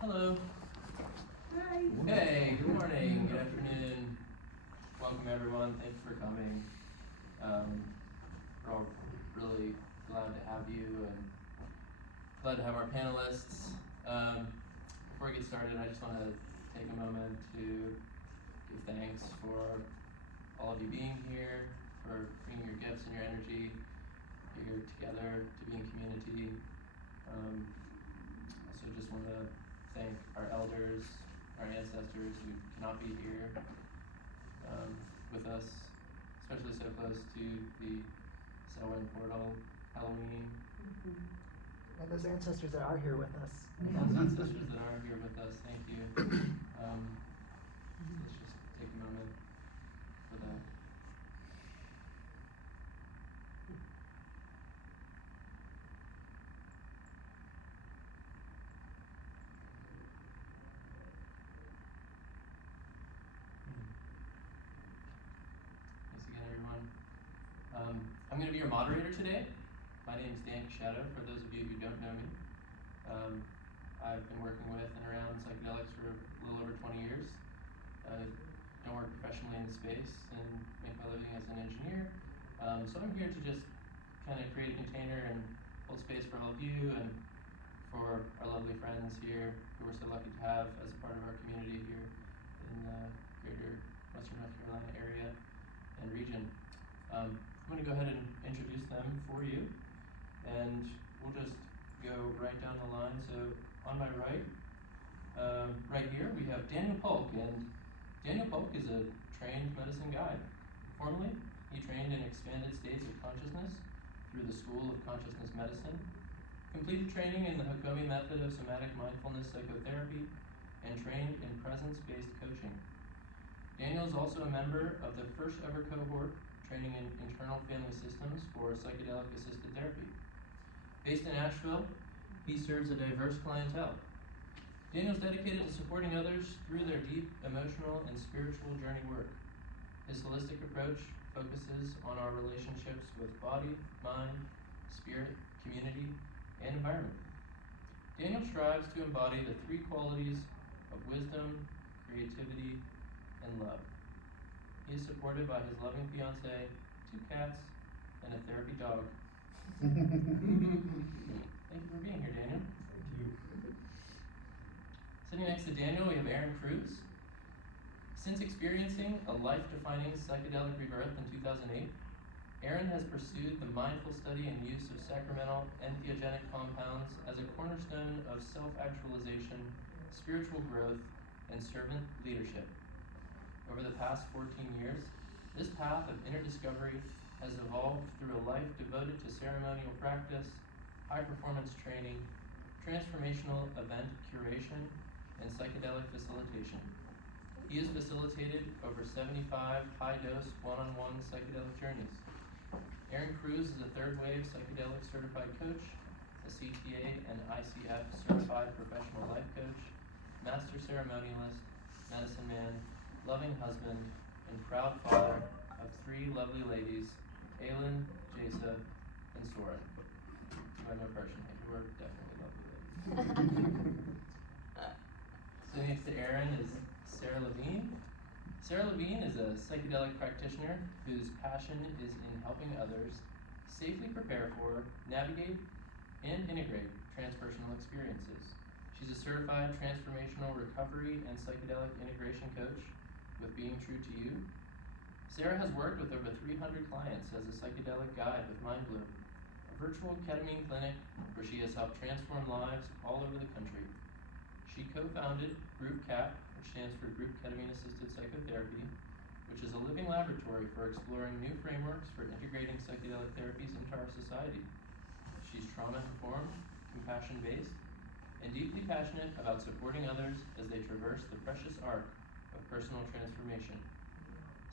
Hello. Hi. Hey, good morning, good afternoon. Welcome everyone, thanks for coming. We're all really glad to have you and glad to have our panelists. Before we get started, I just want to take a moment to give thanks for all of you being here, for bringing your gifts and your energy here together to be in community. Also just want to thank our elders, our ancestors who cannot be here with us, especially so close to the Selwyn portal, Halloween. And those ancestors that are here with us. And those ancestors that are here with us, thank you. Let's just take a moment for that. Thanks again, everyone. I'm going to be your moderator today. My name is Dan Shadow, for those of you who don't know me. I've been working with and around psychedelics for a little over 20 years. Don't work professionally in the space and make my living as an engineer. So I'm here to just kind of create a container and hold space for all of you and for our lovely friends here who we're so lucky to have as a part of our community here in the greater Western North Carolina area and region. I'm going to go ahead and introduce them for you, and we'll just go right down the line. So on my right, right here, we have Daniel Polk, and Daniel Polk is a trained medicine guide. Formerly, he trained in expanded states of consciousness through the School of Consciousness Medicine, completed training in the Hakomi method of somatic mindfulness psychotherapy, and trained in presence-based coaching. Daniel is also a member of the first ever cohort training in internal family systems for psychedelic-assisted therapy. Based in Asheville, he serves a diverse clientele. Daniel's dedicated to supporting others through their deep emotional and spiritual journey work. His holistic approach focuses on our relationships with body, mind, spirit, community, and environment. Daniel strives to embody the three qualities of wisdom, creativity, and love. He is supported by his loving fiancée, 2 cats, and a therapy dog. Thank you for being here, Daniel. Thank you. Sitting next to Daniel, we have Ehren Cruz. Since experiencing a life-defining psychedelic rebirth in 2008, Ehren has pursued the mindful study and use of sacramental entheogenic compounds as a cornerstone of self-actualization, spiritual growth, and servant leadership. Over the past 14 years, this path of inner discovery has evolved through a life devoted to ceremonial practice, high-performance training, transformational event curation, and psychedelic facilitation. He has facilitated over 75 high-dose one-on-one psychedelic journeys. Ehren Cruz is a third-wave psychedelic certified coach, a CTA and ICF certified professional life coach, master ceremonialist, medicine man, loving husband, and proud father of 3 lovely ladies, Aylin, Jasa, and Soren. Who I know personally, who are definitely lovely ladies. Sitting next to Ehren is Sarah Lavine. Sarah Lavine is a psychedelic practitioner whose passion is in helping others safely prepare for, navigate, and integrate transpersonal experiences. She's a certified transformational recovery and psychedelic integration coach with Being True to You. Sarah has worked with over 300 clients as a psychedelic guide with MindBloom, a virtual ketamine clinic where she has helped transform lives all over the country. She co-founded Group CAP, which stands for Group Ketamine Assisted Psychotherapy, which is a living laboratory for exploring new frameworks for integrating psychedelic therapies into our society. She's trauma-informed, compassion-based, and deeply passionate about supporting others as they traverse the precious arc of personal transformation.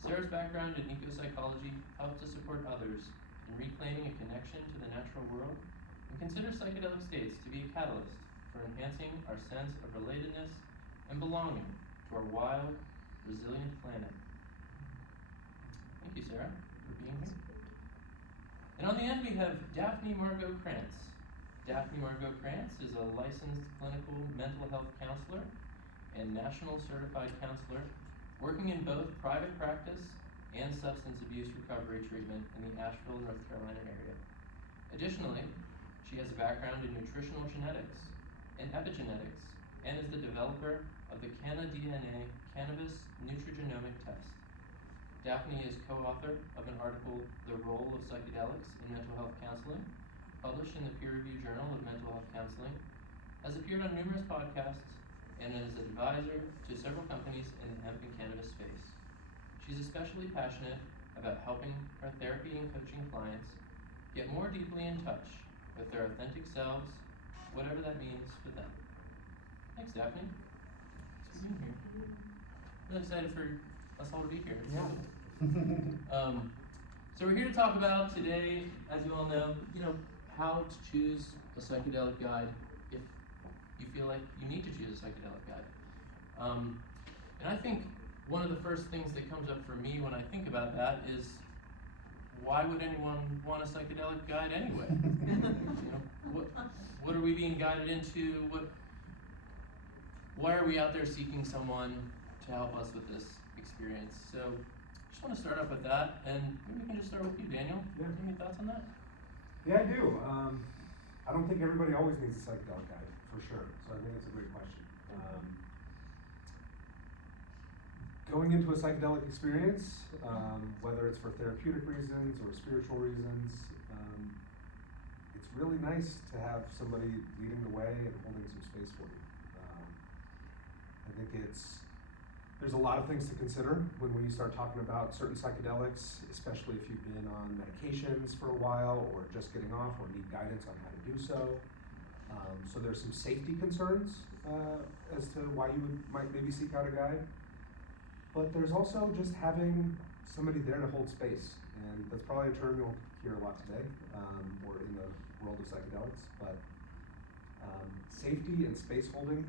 Sarah's background in ecopsychology helped to support others in reclaiming a connection to the natural world and considers psychedelic states to be a catalyst for enhancing our sense of relatedness and belonging to our wild, resilient planet. Thank you, Sarah, for being here. And on the end, we have Daphne Margot Krantz. Daphne Margot Krantz is a licensed clinical mental health counselor and national certified counselor working in both private practice and substance abuse recovery treatment in the Asheville, North Carolina area. Additionally, she has a background in nutritional genetics and epigenetics and is the developer of the CannaDNA Cannabis Nutrigenomic Test. Daphne is co-author of an article, The Role of Psychedelics in Mental Health Counseling, published in the peer-reviewed Journal of Mental Health Counseling, has appeared on numerous podcasts, and is an advisor to several companies in the hemp and cannabis space. She's especially passionate about helping her therapy and coaching clients get more deeply in touch with their authentic selves, whatever that means for them. Thanks, Daphne. Thanks for being here. Really excited for us all to be here. Yeah. So we're here to talk about today, as you all know, how to choose a psychedelic guide if you feel like you need to choose a psychedelic guide. And I think one of the first things that comes up for me when I think about that is, why would anyone want a psychedelic guide anyway? What are we being guided into? Why are we out there seeking someone to help us with this experience? So I just want to start off with that, and maybe we can just start with you, Daniel. Yeah. Any thoughts on that? Yeah, I do. I don't think everybody always needs a psychedelic guide, for sure. So I think it's a great question. Going into a psychedelic experience, whether it's for therapeutic reasons or spiritual reasons, it's really nice to have somebody leading the way and holding some space for you. I think there's a lot of things to consider when we start talking about certain psychedelics, especially if you've been on medications for a while or just getting off or need guidance on how to do so. So there's some safety concerns as to why you might maybe seek out a guide. But there's also just having somebody there to hold space. And that's probably a term you'll hear a lot today, or in the world of psychedelics. But safety and space holding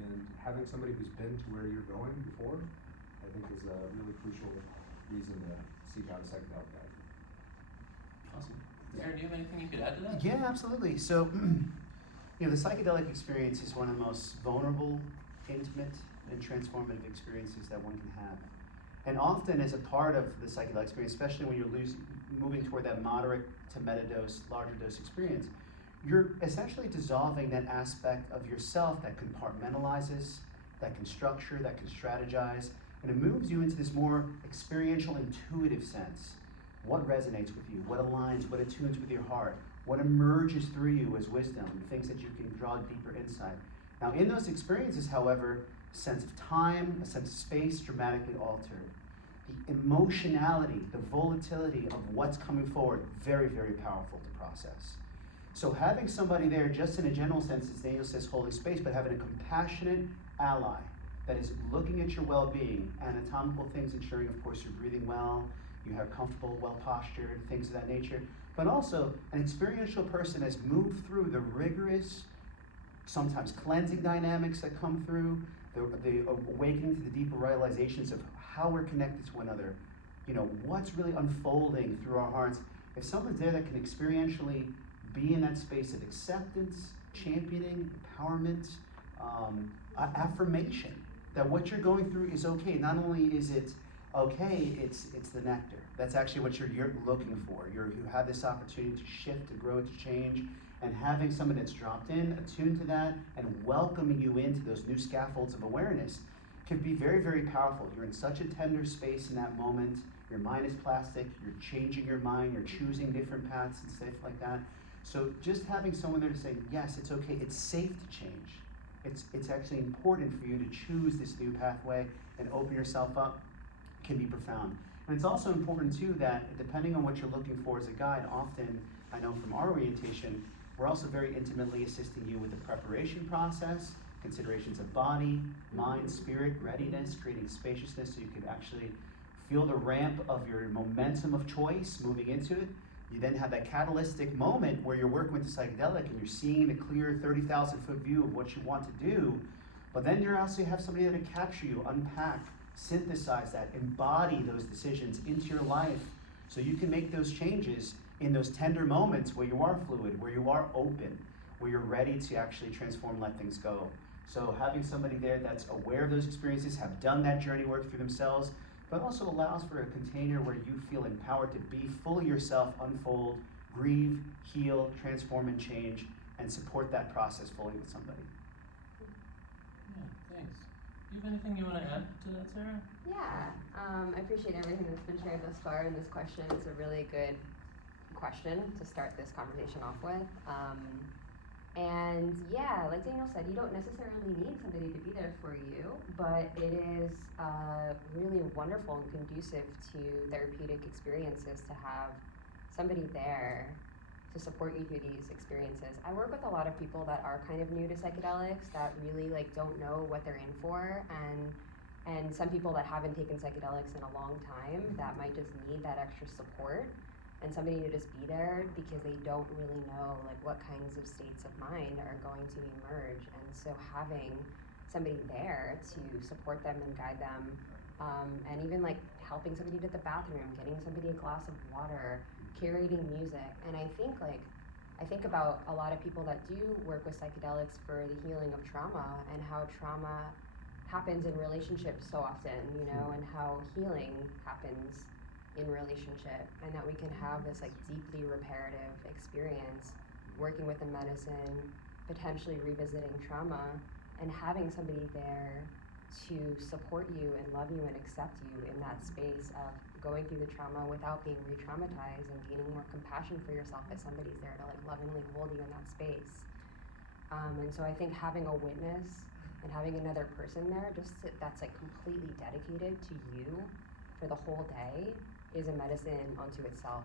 and having somebody who's been to where you're going before, I think is a really crucial reason to seek out a psychedelic guide. Awesome. Ehren, do you have anything you could add to that? Yeah, absolutely. So, the psychedelic experience is one of the most vulnerable, intimate, and transformative experiences that one can have. And often as a part of the psychedelic experience, especially when you're moving toward that moderate to meta-dose, larger dose experience, you're essentially dissolving that aspect of yourself that compartmentalizes, that can structure, that can strategize, and it moves you into this more experiential, intuitive sense. What resonates with you? What aligns? What attunes with your heart? What emerges through you as wisdom? Things that you can draw deeper insight. Now, in those experiences, however, a sense of time, a sense of space dramatically altered. The emotionality, the volatility of what's coming forward, very, very powerful to process. So having somebody there, just in a general sense, as Daniel says, holding space, but having a compassionate ally that is looking at your well-being, anatomical things, ensuring, of course, you're breathing well, you are comfortable, well-postured, things of that nature, but also an experiential person has moved through the rigorous, sometimes cleansing dynamics that come through, the awakening to the deeper realizations of how we're connected to one another, what's really unfolding through our hearts. If someone's there that can experientially be in that space of acceptance, championing, empowerment, affirmation, that what you're going through is okay. Not only is it okay, it's the nectar. That's actually what you're looking for. You have this opportunity to shift, to grow, to change, and having someone that's dropped in, attuned to that, and welcoming you into those new scaffolds of awareness can be very, very powerful. You're in such a tender space in that moment. Your mind is plastic. You're changing your mind. You're choosing different paths and stuff like that. So just having someone there to say, yes, it's okay. It's safe to change. It's actually important for you to choose this new pathway and open yourself up can be profound. And it's also important too that depending on what you're looking for as a guide, often I know from our orientation, we're also very intimately assisting you with the preparation process, considerations of body, mind, spirit, readiness, creating spaciousness so you can actually feel the ramp of your momentum of choice moving into it. You then have that catalytic moment where you're working with the psychedelic and you're seeing a clear 30,000-foot view of what you want to do, but then you also have somebody there to capture you, unpack, synthesize that, embody those decisions into your life so you can make those changes in those tender moments where you are fluid, where you are open, where you're ready to actually transform, let things go. So having somebody there that's aware of those experiences, have done that journey work through themselves, but also allows for a container where you feel empowered to be fully yourself, unfold, grieve, heal, transform, and change, and support that process fully with somebody. Yeah, thanks. Do you have anything you want to add to that, Sarah? Yeah, I appreciate everything that's been shared thus far, and this question is a really good question to start this conversation off with. And yeah, like Daniel said, you don't necessarily need somebody to be there for you, but it is really wonderful and conducive to therapeutic experiences to have somebody there to support you through these experiences. I work with a lot of people that are kind of new to psychedelics, that really like don't know what they're in for, and some people that haven't taken psychedelics in a long time that might just need that extra support and somebody to just be there because they don't really know like what kinds of states of mind are going to emerge. And so having somebody there to support them and guide them, and even like helping somebody to the bathroom, getting somebody a glass of water, curating music. And I think about a lot of people that do work with psychedelics for the healing of trauma, and how trauma happens in relationships so often, you know, and how healing happens in relationship, and that we can have this like deeply reparative experience working with a medicine, potentially revisiting trauma, and having somebody there to support you and love you and accept you in that space of going through the trauma without being re-traumatized, and gaining more compassion for yourself as somebody's there to like lovingly hold you in that space. And so I think having a witness and having another person there that's like completely dedicated to you for the whole day is a medicine unto itself.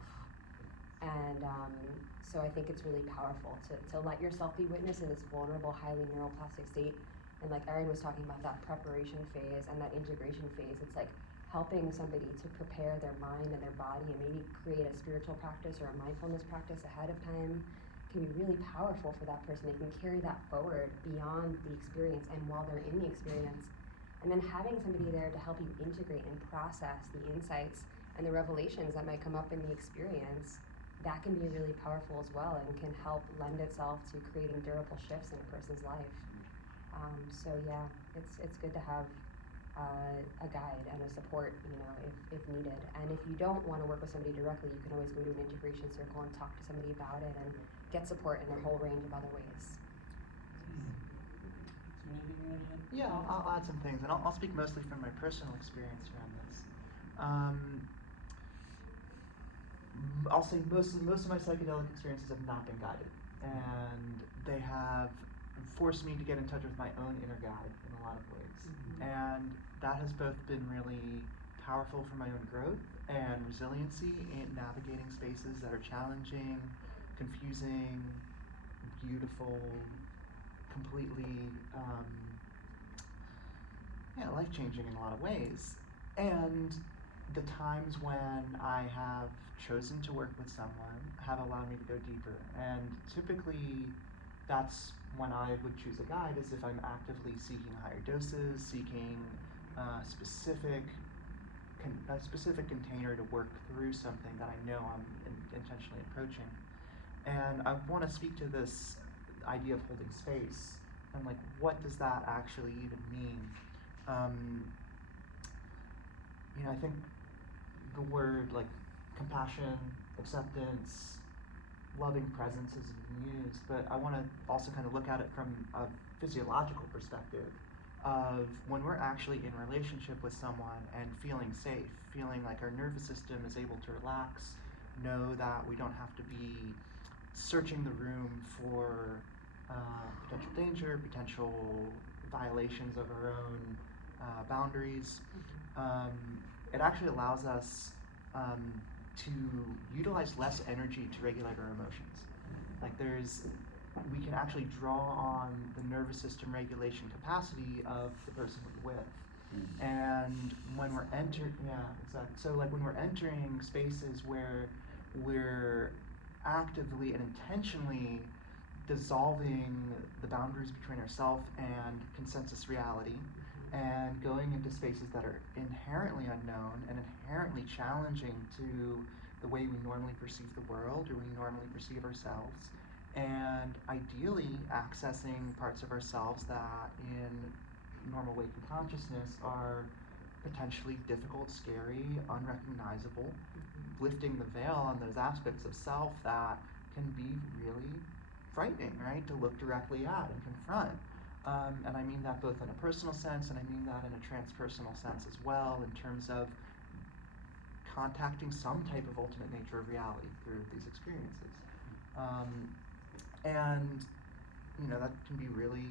And so I think it's really powerful to let yourself be witnessed in this vulnerable, highly neuroplastic state. And like Ehren was talking about, that preparation phase and that integration phase, it's like helping somebody to prepare their mind and their body, and maybe create a spiritual practice or a mindfulness practice ahead of time can be really powerful for that person. They can carry that forward beyond the experience and while they're in the experience. And then having somebody there to help you integrate and process the insights and the revelations that might come up in the experience, that can be really powerful as well, and can help lend itself to creating durable shifts in a person's life. So yeah, it's good to have a guide and a support, you know, if needed. And if you don't want to work with somebody directly, you can always go to an integration circle and talk to somebody about it and get support in a whole range of other ways. Is there anything you want to add? Yeah, I'll add some things, and I'll speak mostly from my personal experience around this. I'll say most of my psychedelic experiences have not been guided, and they have forced me to get in touch with my own inner guide in a lot of ways. And that has both been really powerful for my own growth and resiliency in navigating spaces that are challenging, confusing, beautiful, completely life-changing in a lot of ways. And the times when I have chosen to work with someone have allowed me to go deeper. And typically that's when I would choose a guide, is if I'm actively seeking higher doses, seeking a specific container to work through something that I know I'm intentionally approaching. And I want to speak to this idea of holding space, and like, what does that actually even mean? You know, I think the word like compassion, acceptance, loving presence is used, but I want to also kind of look at it from a physiological perspective of when we're actually in relationship with someone and feeling safe, feeling like our nervous system is able to relax, know that we don't have to be searching the room for potential danger, potential violations of our own boundaries. It actually allows us to utilize less energy to regulate our emotions. Like we can actually draw on the nervous system regulation capacity of the person we're with. And when we're so like when we're entering spaces where we're actively and intentionally dissolving the boundaries between ourselves and consensus reality, and going into spaces that are inherently unknown and inherently challenging to the way we normally perceive the world or we normally perceive ourselves, and ideally accessing parts of ourselves that in normal waking consciousness are potentially difficult, scary, unrecognizable, lifting the veil on those aspects of self that can be really frightening, right, to look directly at and confront. And I mean that both in a personal sense, and I mean that in a transpersonal sense as well, in terms of contacting some type of ultimate nature of reality through these experiences. And, you know, that can be really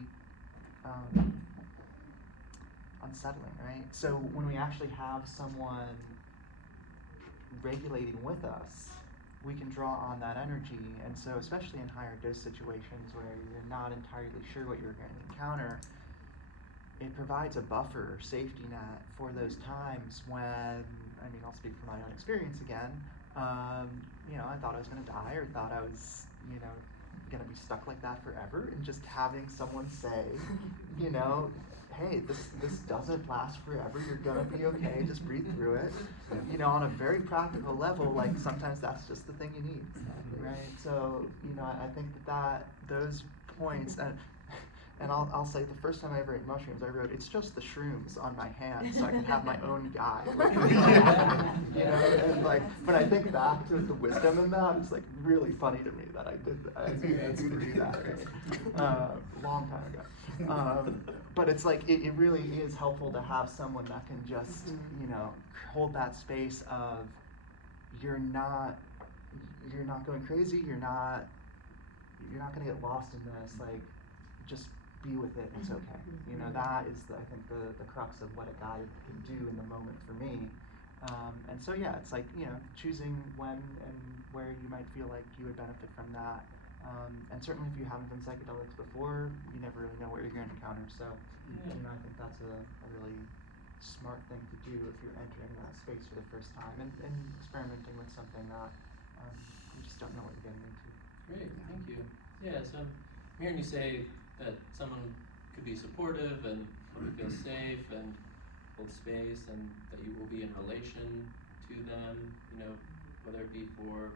unsettling, right? So when we actually have someone regulating with us, we can draw on that energy. And so especially in higher dose situations where you're not entirely sure what you're going to encounter, it provides a buffer, safety net for those times when, I mean, I'll speak from my own experience again, you know, I thought I was going to die, or thought I was, you know, going to be stuck like that forever, and just having someone say, you know, hey, this doesn't last forever, you're going to be okay, just breathe through it. You know, on a very practical level, like, sometimes that's just the thing you need, right? So, you know, I think that those points, and I'll say the first time I ever ate mushrooms, I wrote, it's just the shrooms on my hand so I can have my own guy. You know, and like, when I think back to the wisdom in that, it's like really funny to me that I did that. I knew to do that, right? Long time ago. But it's like, it really is helpful to have someone that can just, you know, hold that space of, you're not going crazy, you're not gonna get lost in this, like, just be with it, it's okay. You know, that is, I think, the crux of what a guide can do in the moment for me. And so, yeah, it's like, you know, choosing when and where you might feel like you would benefit from that. And certainly if you haven't done psychedelics before, you never really know what you're going to encounter. So, you know, I think that's a really smart thing to do if you're entering that space for the first time and experimenting with something that you just don't know what you're getting into. Great, thank you. Yeah, so I'm hearing you say that someone could be supportive and help you feel safe and hold space, and that you will be in relation to them, you know, whether it be for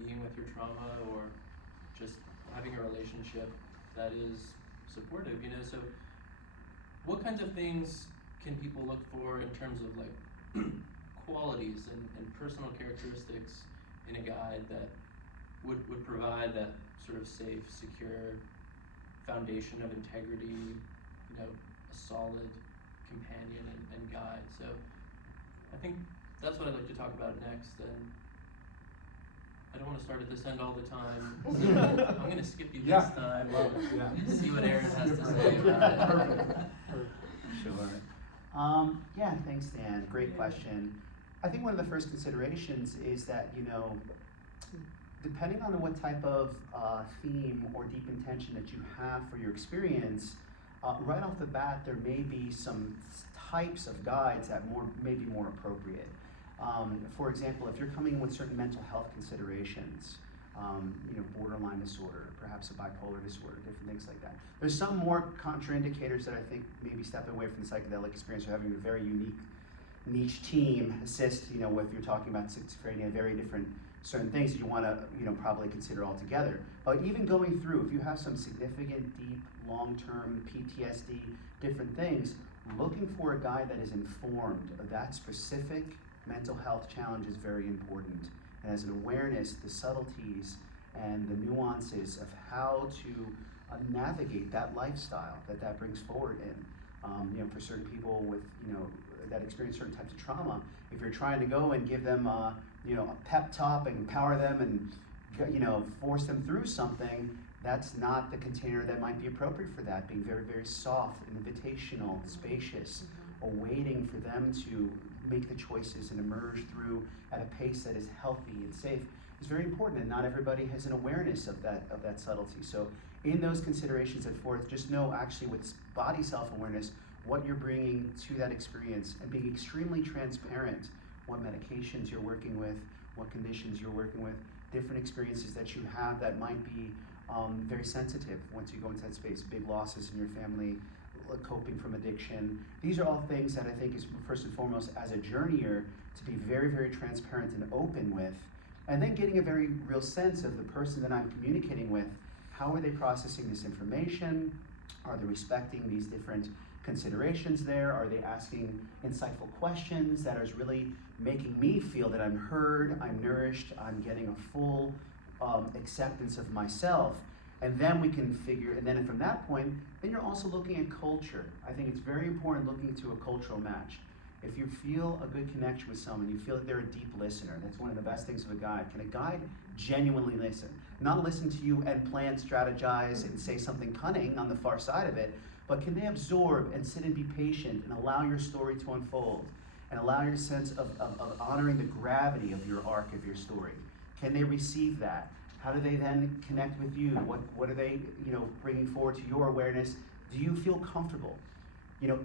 being with your trauma or just having a relationship that is supportive, you know. So what kinds of things can people look for in terms of like qualities and personal characteristics in a guide that would provide that sort of safe, secure foundation of integrity, you know, a solid companion and guide? So I think that's what I'd like to talk about next, and I don't want to start at this end all the time, so I'm going to skip you this time and see what Ehren has to say about it. Sure. Yeah, thanks, Dan. Great question. I think one of the first considerations is that, you know, depending on what type of theme or deep intention that you have for your experience, right off the bat, there may be some types of guides that may be more appropriate. For example, if you're coming in with certain mental health considerations, you know, borderline disorder, perhaps a bipolar disorder, different things like that. There's some more contra-indicators that I think maybe stepping away from the psychedelic experience or having a very unique niche team assist, you know, if you're talking about schizophrenia, very different certain things that you want to, you know, probably consider altogether. But even going through, if you have some significant, deep, long-term PTSD, different things, looking for a guide that is informed of that specific mental health challenge is very important. And as an awareness, the subtleties and the nuances of how to navigate that lifestyle that brings forward in. You know, for certain people with, you know, that experience certain types of trauma, if you're trying to go and give them you know, a pep talk and empower them and, you know, force them through something, that's not the container that might be appropriate for that. Being very, very soft, invitational, spacious, awaiting for them to make the choices and emerge through at a pace that is healthy and safe is very important, and not everybody has an awareness of that subtlety. So in those considerations at forth, just know actually with body self-awareness what you're bringing to that experience, and being extremely transparent what medications you're working with, what conditions you're working with, different experiences that you have that might be very sensitive once you go into that space, big losses in your family, coping from addiction. These are all things that I think is first and foremost as a journeyer to be very, very transparent and open with, And then getting a very real sense of the person that I'm communicating with. How are they processing this information? Are they respecting these different considerations there? Are they asking insightful questions that is really making me feel that I'm heard, I'm nourished, I'm getting a full acceptance of myself? And then we can figure, and then from that point, then you're also looking at culture. I think it's very important looking to a cultural match. If you feel a good connection with someone, you feel that they're a deep listener, that's one of the best things of a guide. Can a guide genuinely listen? Not listen to you and plan, strategize, and say something cunning on the far side of it, but can they absorb and sit and be patient and allow your story to unfold and allow your sense of honoring the gravity of your arc of your story? Can they receive that? How do they then connect with you? What are they, bringing forward to your awareness? Do you feel comfortable?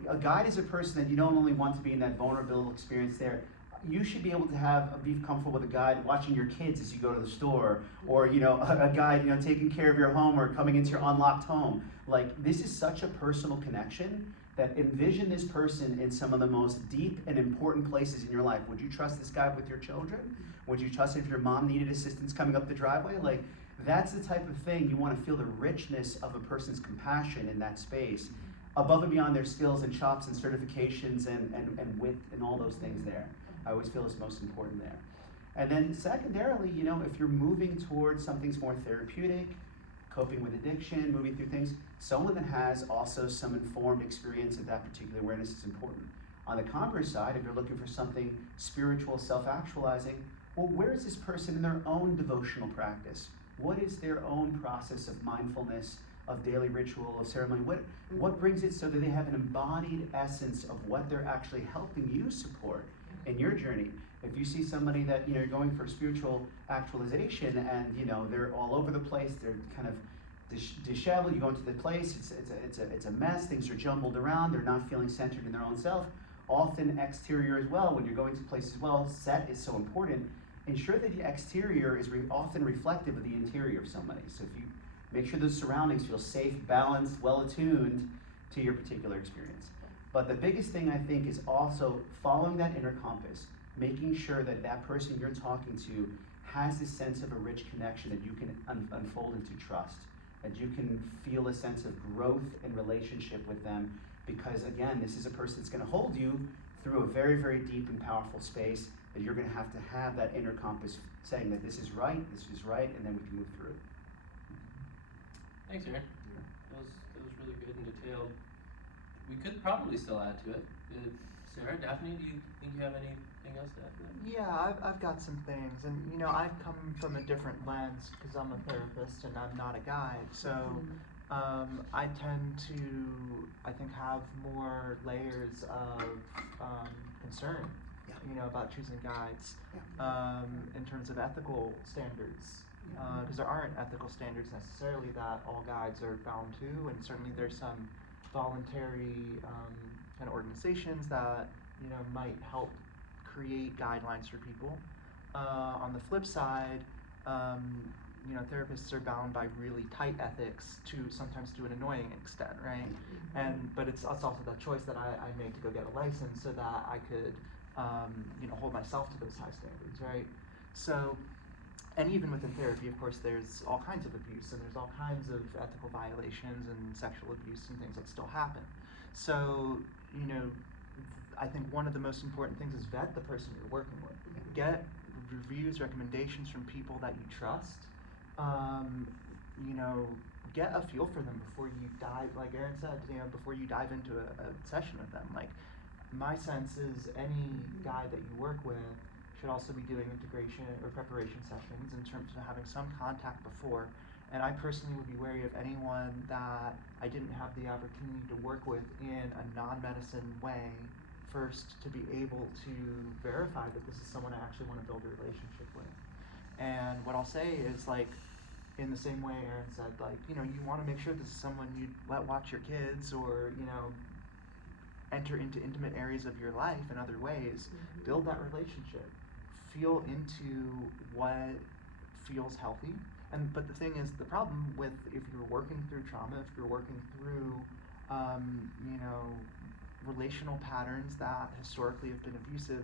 A guide is a person that you don't only want to be in that vulnerable experience there. You should be able to be comfortable with a guide watching your kids as you go to the store, or a guide taking care of your home or coming into your unlocked home. Like, this is such a personal connection that envision this person in some of the most deep and important places in your life. Would you trust this guy with your children? Would you trust if your mom needed assistance coming up the driveway? Like, that's the type of thing you want to feel the richness of a person's compassion in that space, above and beyond their skills and chops and certifications and wit and all those things there. I always feel is most important there. And then secondarily, if you're moving towards something more therapeutic, coping with addiction, moving through things, someone that has also some informed experience of that particular awareness is important. On the converse side, if you're looking for something spiritual, self-actualizing, well, where is this person in their own devotional practice? What is their own process of mindfulness, of daily ritual, of ceremony? What brings it so that they have an embodied essence of what they're actually helping you support in your journey? If you see somebody that you're going for spiritual actualization and they're all over the place, they're kind of disheveled, you go into the place, it's a mess, things are jumbled around, they're not feeling centered in their own self. Often exterior as well, when you're going to places as well, set is so important. Ensure that the exterior is often reflective of the interior of somebody. So if you make sure those surroundings feel safe, balanced, well attuned to your particular experience. But the biggest thing I think is also following that inner compass, making sure that that person you're talking to has this sense of a rich connection that you can unfold into trust, that you can feel a sense of growth and relationship with them, because again, this is a person that's going to hold you through a very, very deep and powerful space that you're going to have that inner compass saying that this is right, and then we can move through. Thanks, Ehren. That was really good and detailed. We could probably still add to it. Sarah, Daphne, do you think you have anything else to add to that? Yeah, I've got some things, and I come from a different lens because I'm a therapist and I'm not a guide. So I tend to, I think, have more layers of concern, about choosing guides in terms of ethical standards. Because there aren't ethical standards necessarily that all guides are bound to, and certainly there's some voluntary kind of organizations that might help create guidelines for people. On the flip side, therapists are bound by really tight ethics sometimes to an annoying extent, right? But it's also that choice that I made to go get a license so that I could hold myself to those high standards, right? So. And even within therapy, of course, there's all kinds of abuse and there's all kinds of ethical violations and sexual abuse and things that still happen. So, I think one of the most important things is vet the person you're working with. Get reviews, recommendations from people that you trust. Get a feel for them before you dive, like Ehren said, before you dive into a session with them. Like, my sense is any guy that you work with should also be doing integration or preparation sessions in terms of having some contact before. And I personally would be wary of anyone that I didn't have the opportunity to work with in a non-medicine way first, to be able to verify that this is someone I actually want to build a relationship with. And what I'll say is, like, in the same way Ehren said, like, you want to make sure this is someone you'd let watch your kids or, enter into intimate areas of your life in other ways. Build that relationship. Feel into what feels healthy. But the thing is, the problem with, if you're working through trauma, if you're working through relational patterns that historically have been abusive,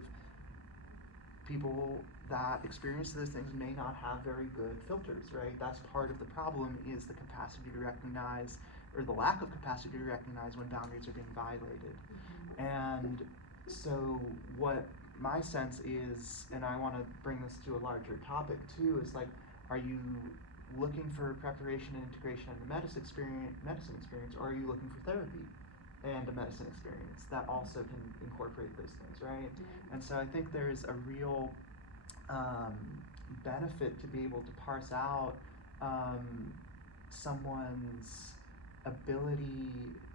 people that experience those things may not have very good filters, right? That's part of the problem, is the capacity to recognize, or the lack of capacity to recognize when boundaries are being violated. And so what my sense is, and I want to bring this to a larger topic too, is like, are you looking for preparation and integration in the medicine experience, or are you looking for therapy and a medicine experience that also can incorporate those things, right? And so I think there's a real benefit to be able to parse out someone's ability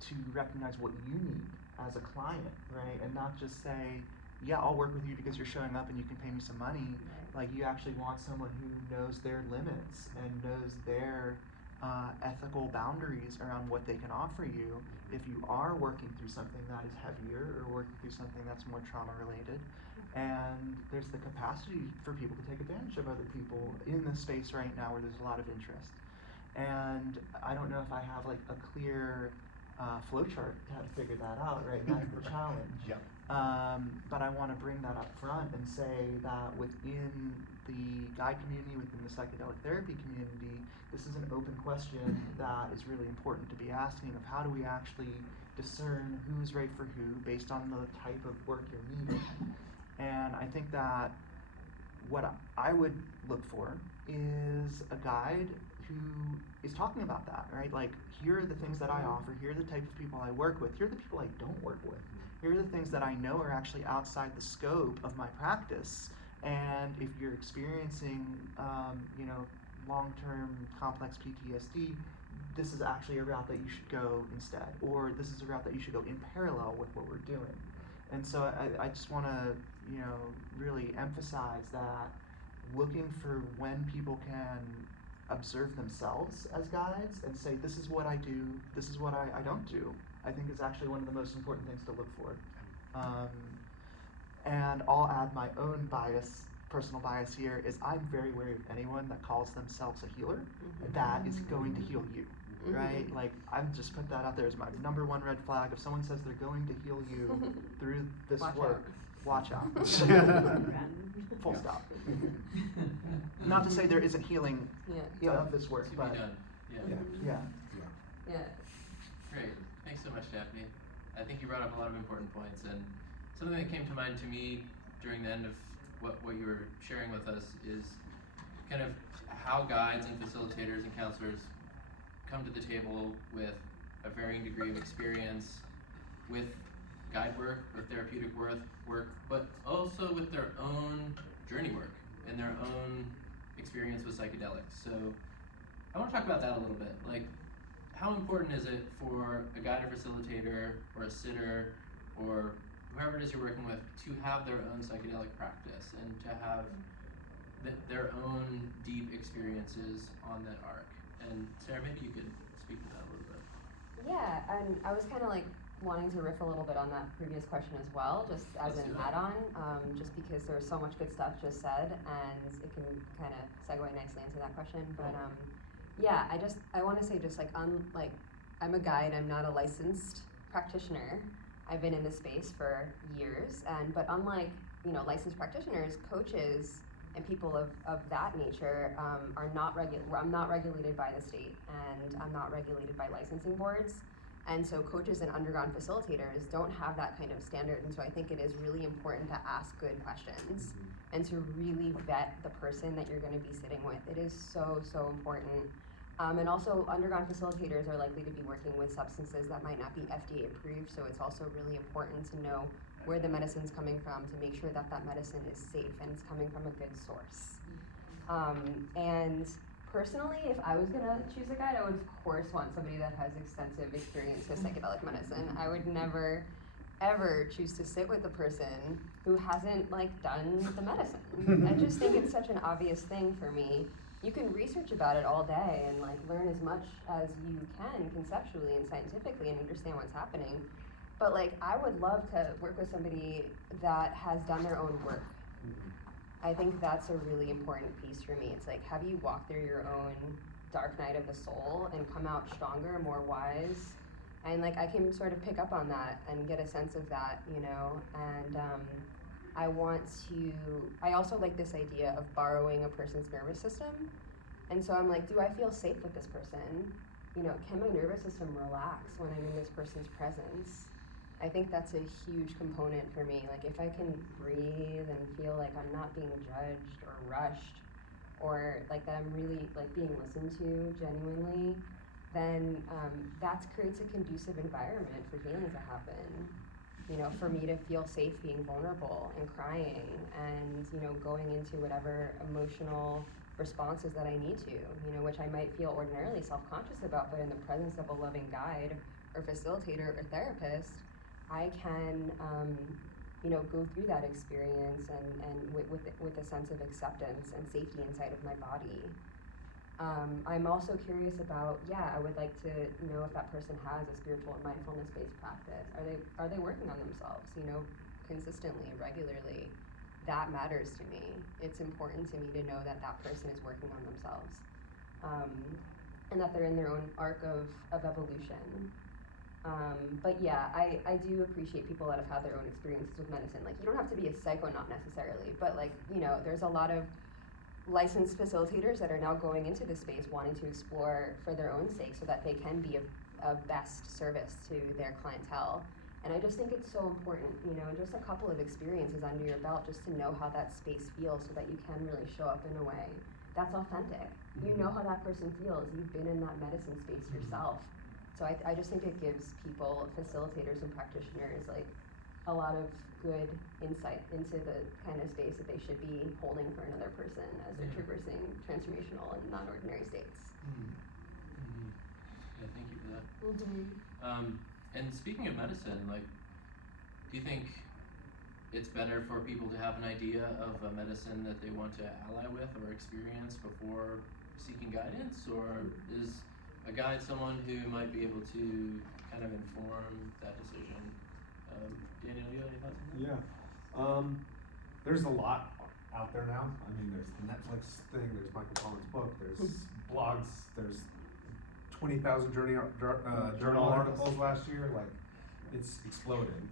to recognize what you need as a client, right? And not just say, yeah, I'll work with you because you're showing up and you can pay me some money. Like, you actually want someone who knows their limits and knows their ethical boundaries around what they can offer you if you are working through something that is heavier or working through something that's more trauma related. And there's the capacity for people to take advantage of other people in this space right now where there's a lot of interest. And I don't know if I have like a clear flow chart to how to figure that out, right? And that's the challenge. Yeah. But I want to bring that up front and say that within the guide community, within the psychedelic therapy community, this is an open question that is really important to be asking, of how do we actually discern who's right for who based on the type of work you're needing. And I think that what I would look for is a guide who is talking about that, right? Like, here are the things that I offer, here are the type of people I work with, here are the people I don't work with, here are the things that I know are actually outside the scope of my practice. And if you're experiencing, long-term complex PTSD, this is actually a route that you should go instead, or this is a route that you should go in parallel with what we're doing. And so I just want to, really emphasize that looking for when people can observe themselves as guides and say, this is what I do, this is what I don't do, I think is actually one of the most important things to look for. And I'll add my own personal bias here, is I'm very wary of anyone that calls themselves a healer that is going to heal you, right? Like, I've just put that out there as my number one red flag. If someone says they're going to heal you through this work, watch out. Full stop. Not to say there isn't healing of this work, To but be done. yeah. Great. Thanks so much, Daphne. I think you brought up a lot of important points, and something that came to mind to me during the end of what you were sharing with us is kind of how guides and facilitators and counselors come to the table with a varying degree of experience with guide work or therapeutic work, but also with their own journey work and their own experience with psychedelics. So I want to talk about that a little bit. Like, how important is it for a guide or facilitator or a sitter or whoever it is you're working with to have their own psychedelic practice and to have their own deep experiences on that arc? And Sarah, maybe you could speak to that a little bit. Yeah, and I was kind of like wanting to riff a little bit on that previous question as well, just as Let's an do it. add-on, just because there was so much good stuff just said, and it can kind of segue nicely into that question. But yeah, I want to say just like I'm a guide. I'm not a licensed practitioner. I've been in this space for years, but unlike licensed practitioners, coaches and people of that nature are not I'm not regulated by the state, and I'm not regulated by licensing boards. And so coaches and underground facilitators don't have that kind of standard. And so I think it is really important to ask good questions and to really vet the person that you're going to be sitting with. It is so, so important. And also underground facilitators are likely to be working with substances that might not be FDA approved. So it's also really important to know where the medicine's coming from to make sure that that medicine is safe and it's coming from a good source. And personally, if I was gonna choose a guide, I would of course want somebody that has extensive experience with psychedelic medicine. I would never, ever choose to sit with a person who hasn't done the medicine. I just think it's such an obvious thing for me. You can research about it all day and learn as much as you can conceptually and scientifically and understand what's happening. But I would love to work with somebody that has done their own work. I think that's a really important piece for me. It's have you walked through your own dark night of the soul and come out stronger, more wise? And I can sort of pick up on that and get a sense of that, and I also like this idea of borrowing a person's nervous system. And so I'm like, do I feel safe with this person? You know, can my nervous system relax when I'm in this person's presence? I think that's a huge component for me. Like, if I can breathe and feel like I'm not being judged or rushed, or like that I'm really like being listened to genuinely, then that creates a conducive environment for healing to happen. You know, for me to feel safe being vulnerable and crying and, you know, going into whatever emotional responses that I need to, you know, which I might feel ordinarily self-conscious about, but in the presence of a loving guide or facilitator or therapist, I can, you know, go through that experience and with a sense of acceptance and safety inside of my body. I'm also curious about, I would like to know if that person has a spiritual and mindfulness-based practice. Are they working on themselves, you know, consistently, regularly? That matters to me. It's important to me to know that that person is working on themselves, and that they're in their own arc of evolution. But yeah, I do appreciate people that have had their own experiences with medicine. Like, you don't have to be a psychonaut necessarily, but like, you know, there's a lot of licensed facilitators that are now going into this space wanting to explore for their own sake so that they can be a best service to their clientele. And I just think it's so important, you know, just a couple of experiences under your belt just to know how that space feels so that you can really show up in a way that's authentic. You know how that person feels. You've been in that medicine space yourself. So I just think it gives people, facilitators and practitioners, like a lot of good insight into the kind of space that they should be holding for another person as they're traversing transformational and non-ordinary states. Yeah, thank you for that. And speaking of medicine, like, do you think it's better for people to have an idea of a medicine that they want to ally with or experience before seeking guidance, or is a guide someone who might be able to kind of inform that decision? Daniel, you have any thoughts on that? Yeah. There's a lot out there now. I mean, there's the Netflix thing, there's Michael Pollan's book, there's blogs, there's 20,000 journal articles last year. Like, it's exploded.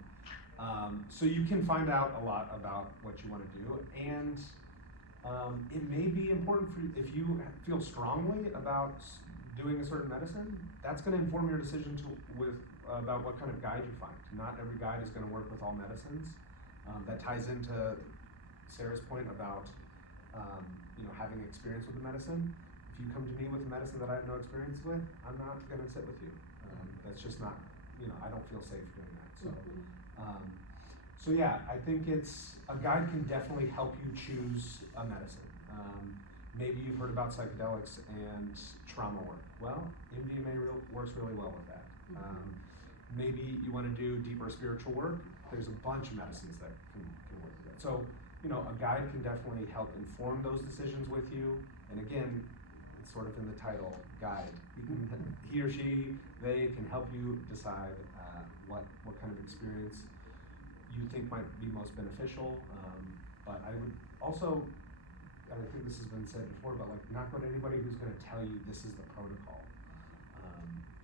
So you can find out a lot about what you want to do, and it may be important for you, if you feel strongly about doing a certain medicine, that's going to inform your decision about what kind of guide you find. Not every guide is going to work with all medicines. That ties into Sarah's point about you know, having experience with the medicine. If you come to me with a medicine that I have no experience with, I'm not going to sit with you. That's just not, you know, I don't feel safe doing that. So, so yeah, I think a guide can definitely help you choose a medicine. Maybe you've heard about psychedelics and trauma work. Well, MDMA works really well with that. Maybe you want to do deeper spiritual work. There's a bunch of medicines that can work with that. So, you know, a guide can definitely help inform those decisions with you. And again, it's sort of in the title, guide. He or she, they can help you decide what kind of experience you think might be most beneficial. But I would also, I think this has been said before, but like, not go to anybody who's going to tell you this is the protocol.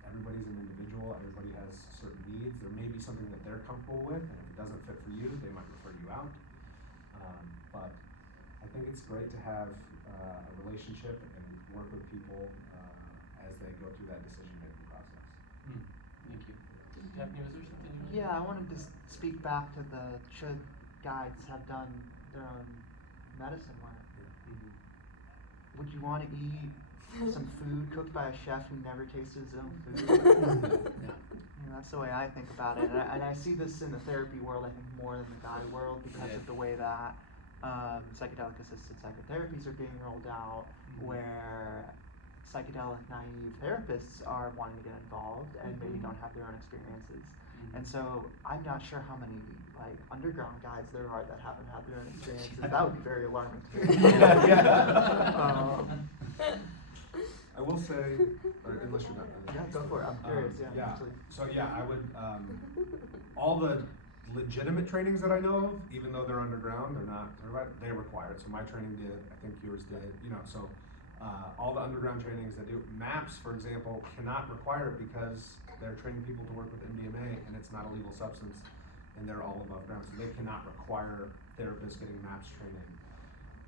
Everybody's an individual, everybody has certain needs. There may be something that they're comfortable with, and if it doesn't fit for you, they might refer you out. But I think it's great to have a relationship and work with people as they go through that decision-making process. Thank you. Daphne, was there something you wanted to Yeah, I wanted to speak back to the should guides have done their own medicine work. Would you want to eat some food cooked by a chef who never tasted his own food? You know, that's the way I think about it. And I see this in the therapy world, I think, more than the guide world, because of the way that psychedelic assisted psychotherapies are being rolled out, where psychedelic naive therapists are wanting to get involved and maybe don't have their own experiences. And so I'm not sure how many like underground guides there are that haven't had their own experiences. That would be very alarming to me. I will say, or unless you're not. Yeah, go for it. I'm curious. Yeah. Actually. So yeah, I would. All the legitimate trainings that I know of, even though they're underground, they're required. So my training did. I think yours did. You know, so all the underground trainings that do MAPS, for example, cannot require it because they're training people to work with MDMA, and it's not a legal substance and they're all above ground, so they cannot require therapists getting MAPS training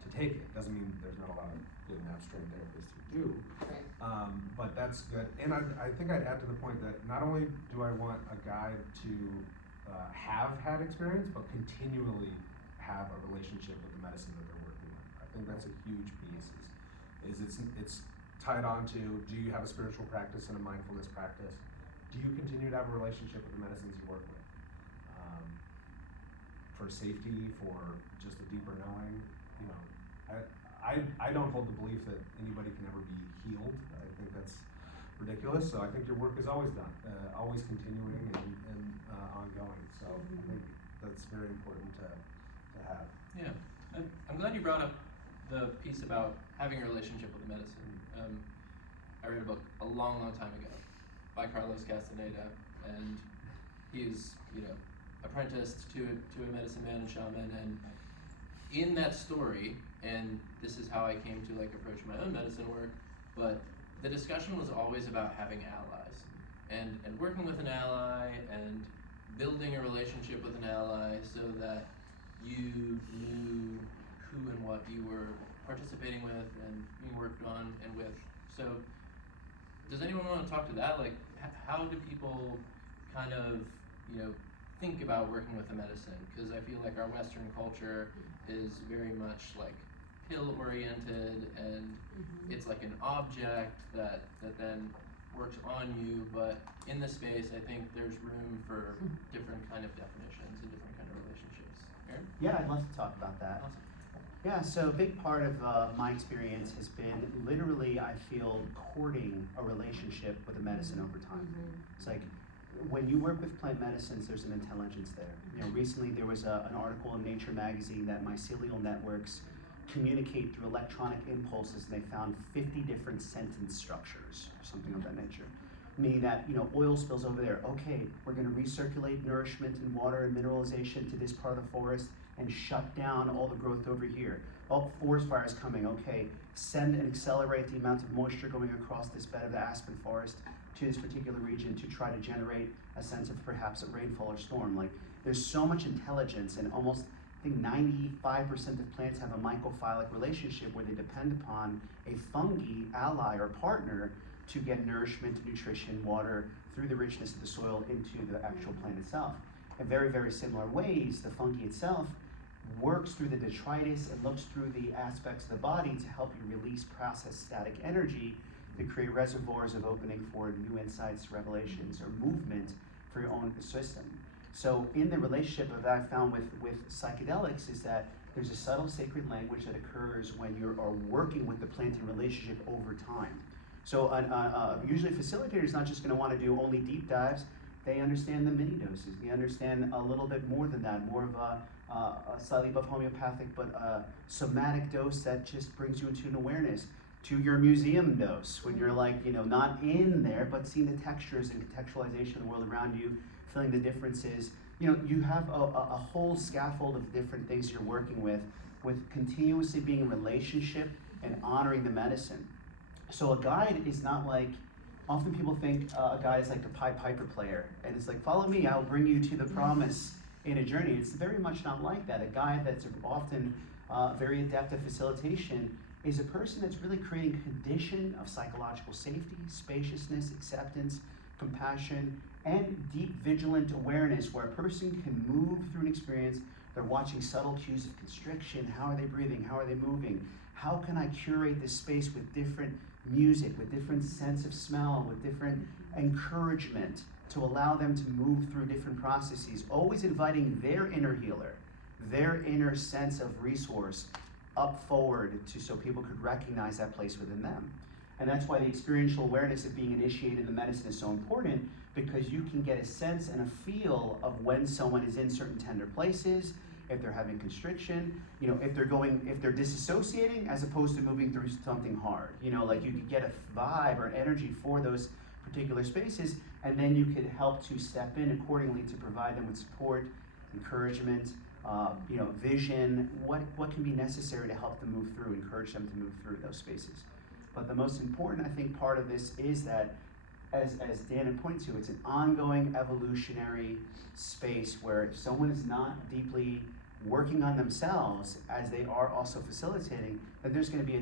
to take it. Doesn't mean there's not a lot of good MAPS trained therapists who do, Right. but that's good. And I think I'd add to the point that not only do I want a guide to have had experience, but continually have a relationship with the medicine that they're working with. I think that's a huge piece. It's tied on to, do you have a spiritual practice and a mindfulness practice? Do you continue to have a relationship with the medicines you work with? For safety, for just a deeper knowing, you know, I don't hold the belief that anybody can ever be healed. I think that's ridiculous. So I think your work is always done, always continuing and ongoing. So I think that's very important to have. Yeah, I'm glad you brought up the piece about having a relationship with the medicine. I read a book a long, long time ago by Carlos Castaneda, and he's, you know, apprenticed to a medicine man and shaman, and in that story, and this is how I came to like approach my own medicine work, but the discussion was always about having allies and working with an ally and building a relationship with an ally so that you knew who and what you were participating with and being worked on and with. So does anyone want to talk to that? Like, how do people kind of, you know, think about working with the medicine? Because I feel like our Western culture is very much like pill oriented, and it's like an object that then works on you. But in this space, I think there's room for different kind of definitions and different kind of relationships. Ehren? Yeah, I'd love to talk about that. Awesome. Yeah, so a big part of my experience has been literally, I feel, courting a relationship with the medicine over time. It's like, when you work with plant medicines, there's an intelligence there. You know, recently there was an article in Nature magazine that mycelial networks communicate through electronic impulses, and they found 50 different sentence structures, or something of that nature. Meaning that, you know, oil spills over there. Okay, we're gonna recirculate nourishment and water and mineralization to this part of the forest and shut down all the growth over here. Oh, forest fire is coming. Okay, send and accelerate the amount of moisture going across this bed of the aspen forest to this particular region to try to generate a sense of perhaps a rainfall or storm. Like, there's so much intelligence, and almost, I think 95% of plants have a mycophilic relationship where they depend upon a fungi ally or partner to get nourishment, nutrition, water through the richness of the soil into the actual plant itself. In very, very similar ways, the fungi itself works through the detritus and looks through the aspects of the body to help you release process static energy to create reservoirs of opening for new insights, revelations, or movement for your own system. So in the relationship that I found with psychedelics is that there's a subtle sacred language that occurs when you are working with the plant in relationship over time. So usually a facilitator is not just going to want to do only deep dives. They understand the mini doses. They understand a little bit more than that, more of a slightly above homeopathic, but a somatic dose that just brings you into an awareness, to your museum dose, when you're like, you know, not in there, but seeing the textures and contextualization of the world around you, feeling the differences. You know, you have a whole scaffold of different things you're working with continuously being in relationship and honoring the medicine. So a guide is not like, often people think a guide is like a Pied Piper player, and it's like, follow me, I'll bring you to the promise in a journey. It's very much not like that. A guide that's often very adept at facilitation is a person that's really creating a condition of psychological safety, spaciousness, acceptance, compassion, and deep vigilant awareness, where a person can move through an experience. They're watching subtle cues of constriction. How are they breathing? How are they moving? How can I curate this space with different music, with different sense of smell, with different encouragement to allow them to move through different processes, always inviting their inner healer, their inner sense of resource up forward so people could recognize that place within them. And that's why the experiential awareness of being initiated in the medicine is so important, because you can get a sense and a feel of when someone is in certain tender places, if they're having constriction, you know, if they're disassociating as opposed to moving through something hard. You know, like you could get a vibe or an energy for those particular spaces, and then you could help to step in accordingly to provide them with support, encouragement, you know, vision, what can be necessary to help them move through, encourage them to move through those spaces. But the most important, I think, part of this is that as Dan had pointed to, it's an ongoing evolutionary space where if someone is not deeply working on themselves as they are also facilitating, that there's going to be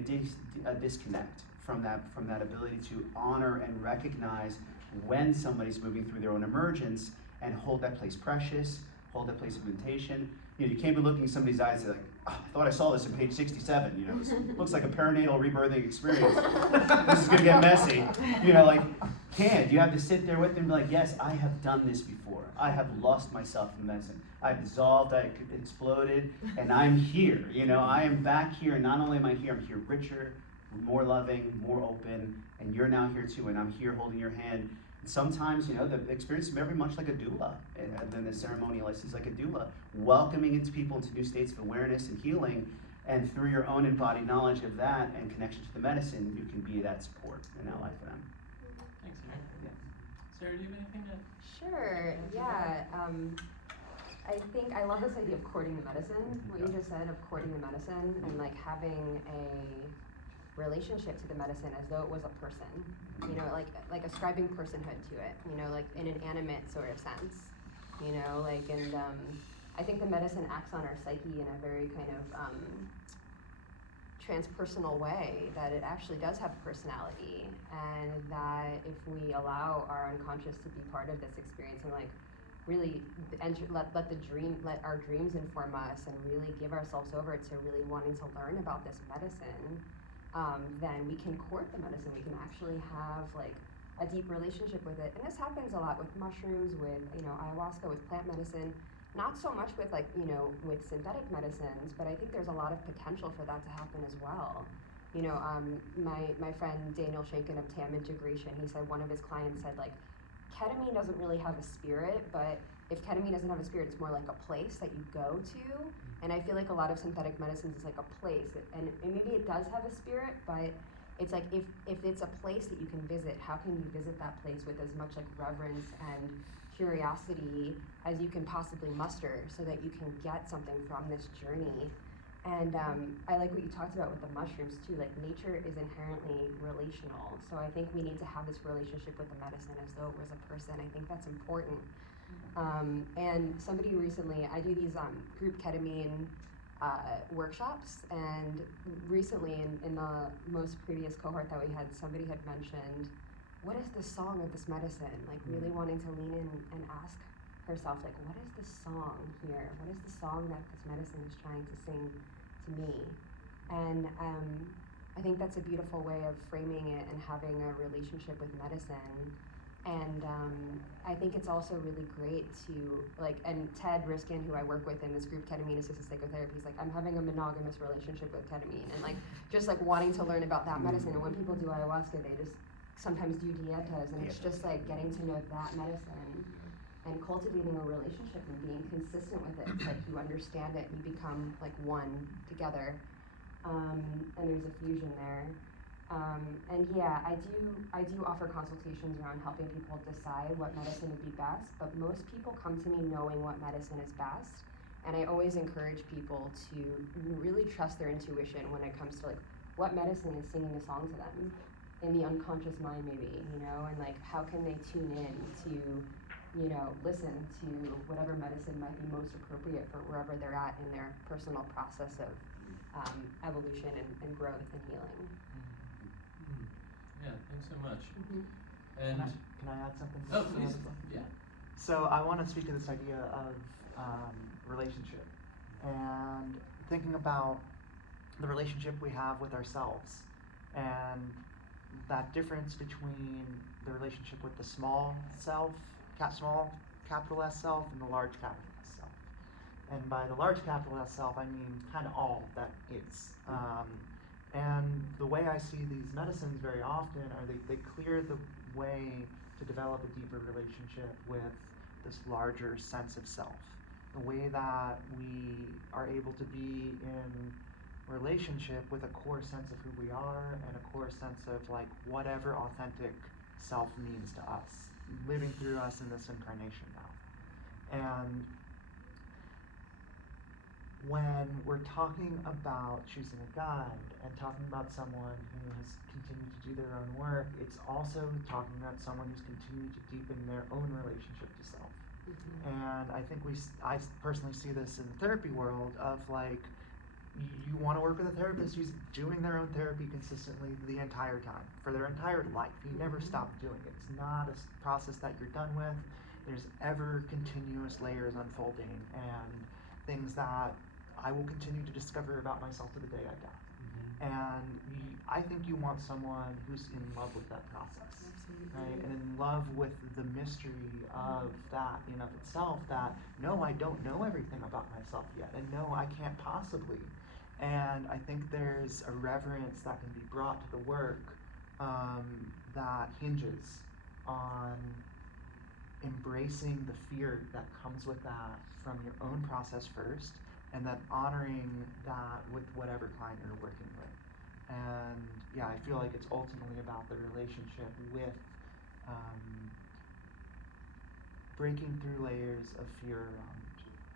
a disconnect from that ability to honor and recognize when somebody's moving through their own emergence and hold that place precious, hold that place of invitation. You can't be looking in somebody's eyes and say like, oh, I thought I saw this in page 67, this looks like a perinatal rebirthing experience. This is gonna get messy. You have to sit there with them and be like, yes, I have done this before. I have lost myself in medicine. I've dissolved, I exploded, and I'm here. I am back here, and not only am I here, I'm here richer, more loving, more open, and you're now here too, and I'm here holding your hand. Sometimes, the experience is very much like a doula, and then the ceremonial is like a doula, welcoming into people into new states of awareness and healing, and through your own embodied knowledge of that and connection to the medicine, you can be that support and ally for them. Thanks, Ehren. Sarah, do you have anything to? Sure, yeah. I think I love this idea of courting the medicine, what you just said of courting the medicine, and like having a relationship to the medicine as though it was a person, like ascribing personhood to it, like in an animate sort of sense, and I think the medicine acts on our psyche in a very kind of transpersonal way, that it actually does have personality, and that if we allow our unconscious to be part of this experience and like really let our dreams inform us and really give ourselves over to really wanting to learn about this medicine, then we can court the medicine. We can actually have like a deep relationship with it. And this happens a lot with mushrooms, with ayahuasca, with plant medicine. Not so much with with synthetic medicines, but I think there's a lot of potential for that to happen as well. My friend Daniel Shakin of TAM Integration, he said one of his clients said like, ketamine doesn't really have a spirit, but if ketamine doesn't have a spirit, it's more like a place that you go to. And I feel like a lot of synthetic medicines is like a place, and maybe it does have a spirit, but it's like if it's a place that you can visit, how can you visit that place with as much like reverence and curiosity as you can possibly muster, so that you can get something from this journey. And I like what you talked about with the mushrooms too, like nature is inherently relational. So I think we need to have this relationship with the medicine as though it was a person. I think that's important. And somebody recently, I do these group ketamine workshops, and recently in the most previous cohort that we had, somebody had mentioned, what is the song of this medicine? Like really wanting to lean in and ask herself, like, what is the song here? What is the song that this medicine is trying to sing to me? And I think that's a beautiful way of framing it and having a relationship with medicine. And I think it's also really great to, and Ted Riskin, who I work with in this group, Ketamine Assisted Psychotherapy, is like, I'm having a monogamous relationship with ketamine, and just wanting to learn about that medicine. And when people do ayahuasca, they just sometimes do dietas, and it's just like getting to know that medicine and cultivating a relationship and being consistent with it. It's like you understand it, you become like one together, and there's a fusion there. And yeah, I do offer consultations around helping people decide what medicine would be best, but most people come to me knowing what medicine is best, and I always encourage people to really trust their intuition when it comes to what medicine is singing a song to them in the unconscious mind, maybe, and how can they tune in to listen to whatever medicine might be most appropriate for wherever they're at in their personal process of evolution and growth and healing. Yeah, thanks so much. Mm-hmm. And Can I add something? oh, please. Yeah. So I want to speak to this idea of relationship and thinking about the relationship we have with ourselves, and that difference between the relationship with the small self, small capital S self, and the large capital S self. And by the large capital S self, I mean kind of all that is. And the way I see these medicines very often are they clear the way to develop a deeper relationship with this larger sense of self. The way that we are able to be in relationship with a core sense of who we are and a core sense of whatever authentic self means to us, living through us in this incarnation now. And when we're talking about choosing a guide and talking about someone who has continued to do their own work, it's also talking about someone who's continued to deepen their own relationship to self. And I think I personally see this in the therapy world of like, you want to work with a therapist who's doing their own therapy consistently the entire time, for their entire life. You never stop doing it. It's not a process that you're done with. There's ever continuous layers unfolding and things that I will continue to discover about myself to the day I die. And I think you want someone who's in love with that process, right? And in love with the mystery of that in of itself, that no, I don't know everything about myself yet, and no, I can't possibly. And I think there's a reverence that can be brought to the work that hinges on embracing the fear that comes with that from your own process first, and then honoring that with whatever client you're working with. And yeah, I feel like it's ultimately about the relationship with breaking through layers of fear around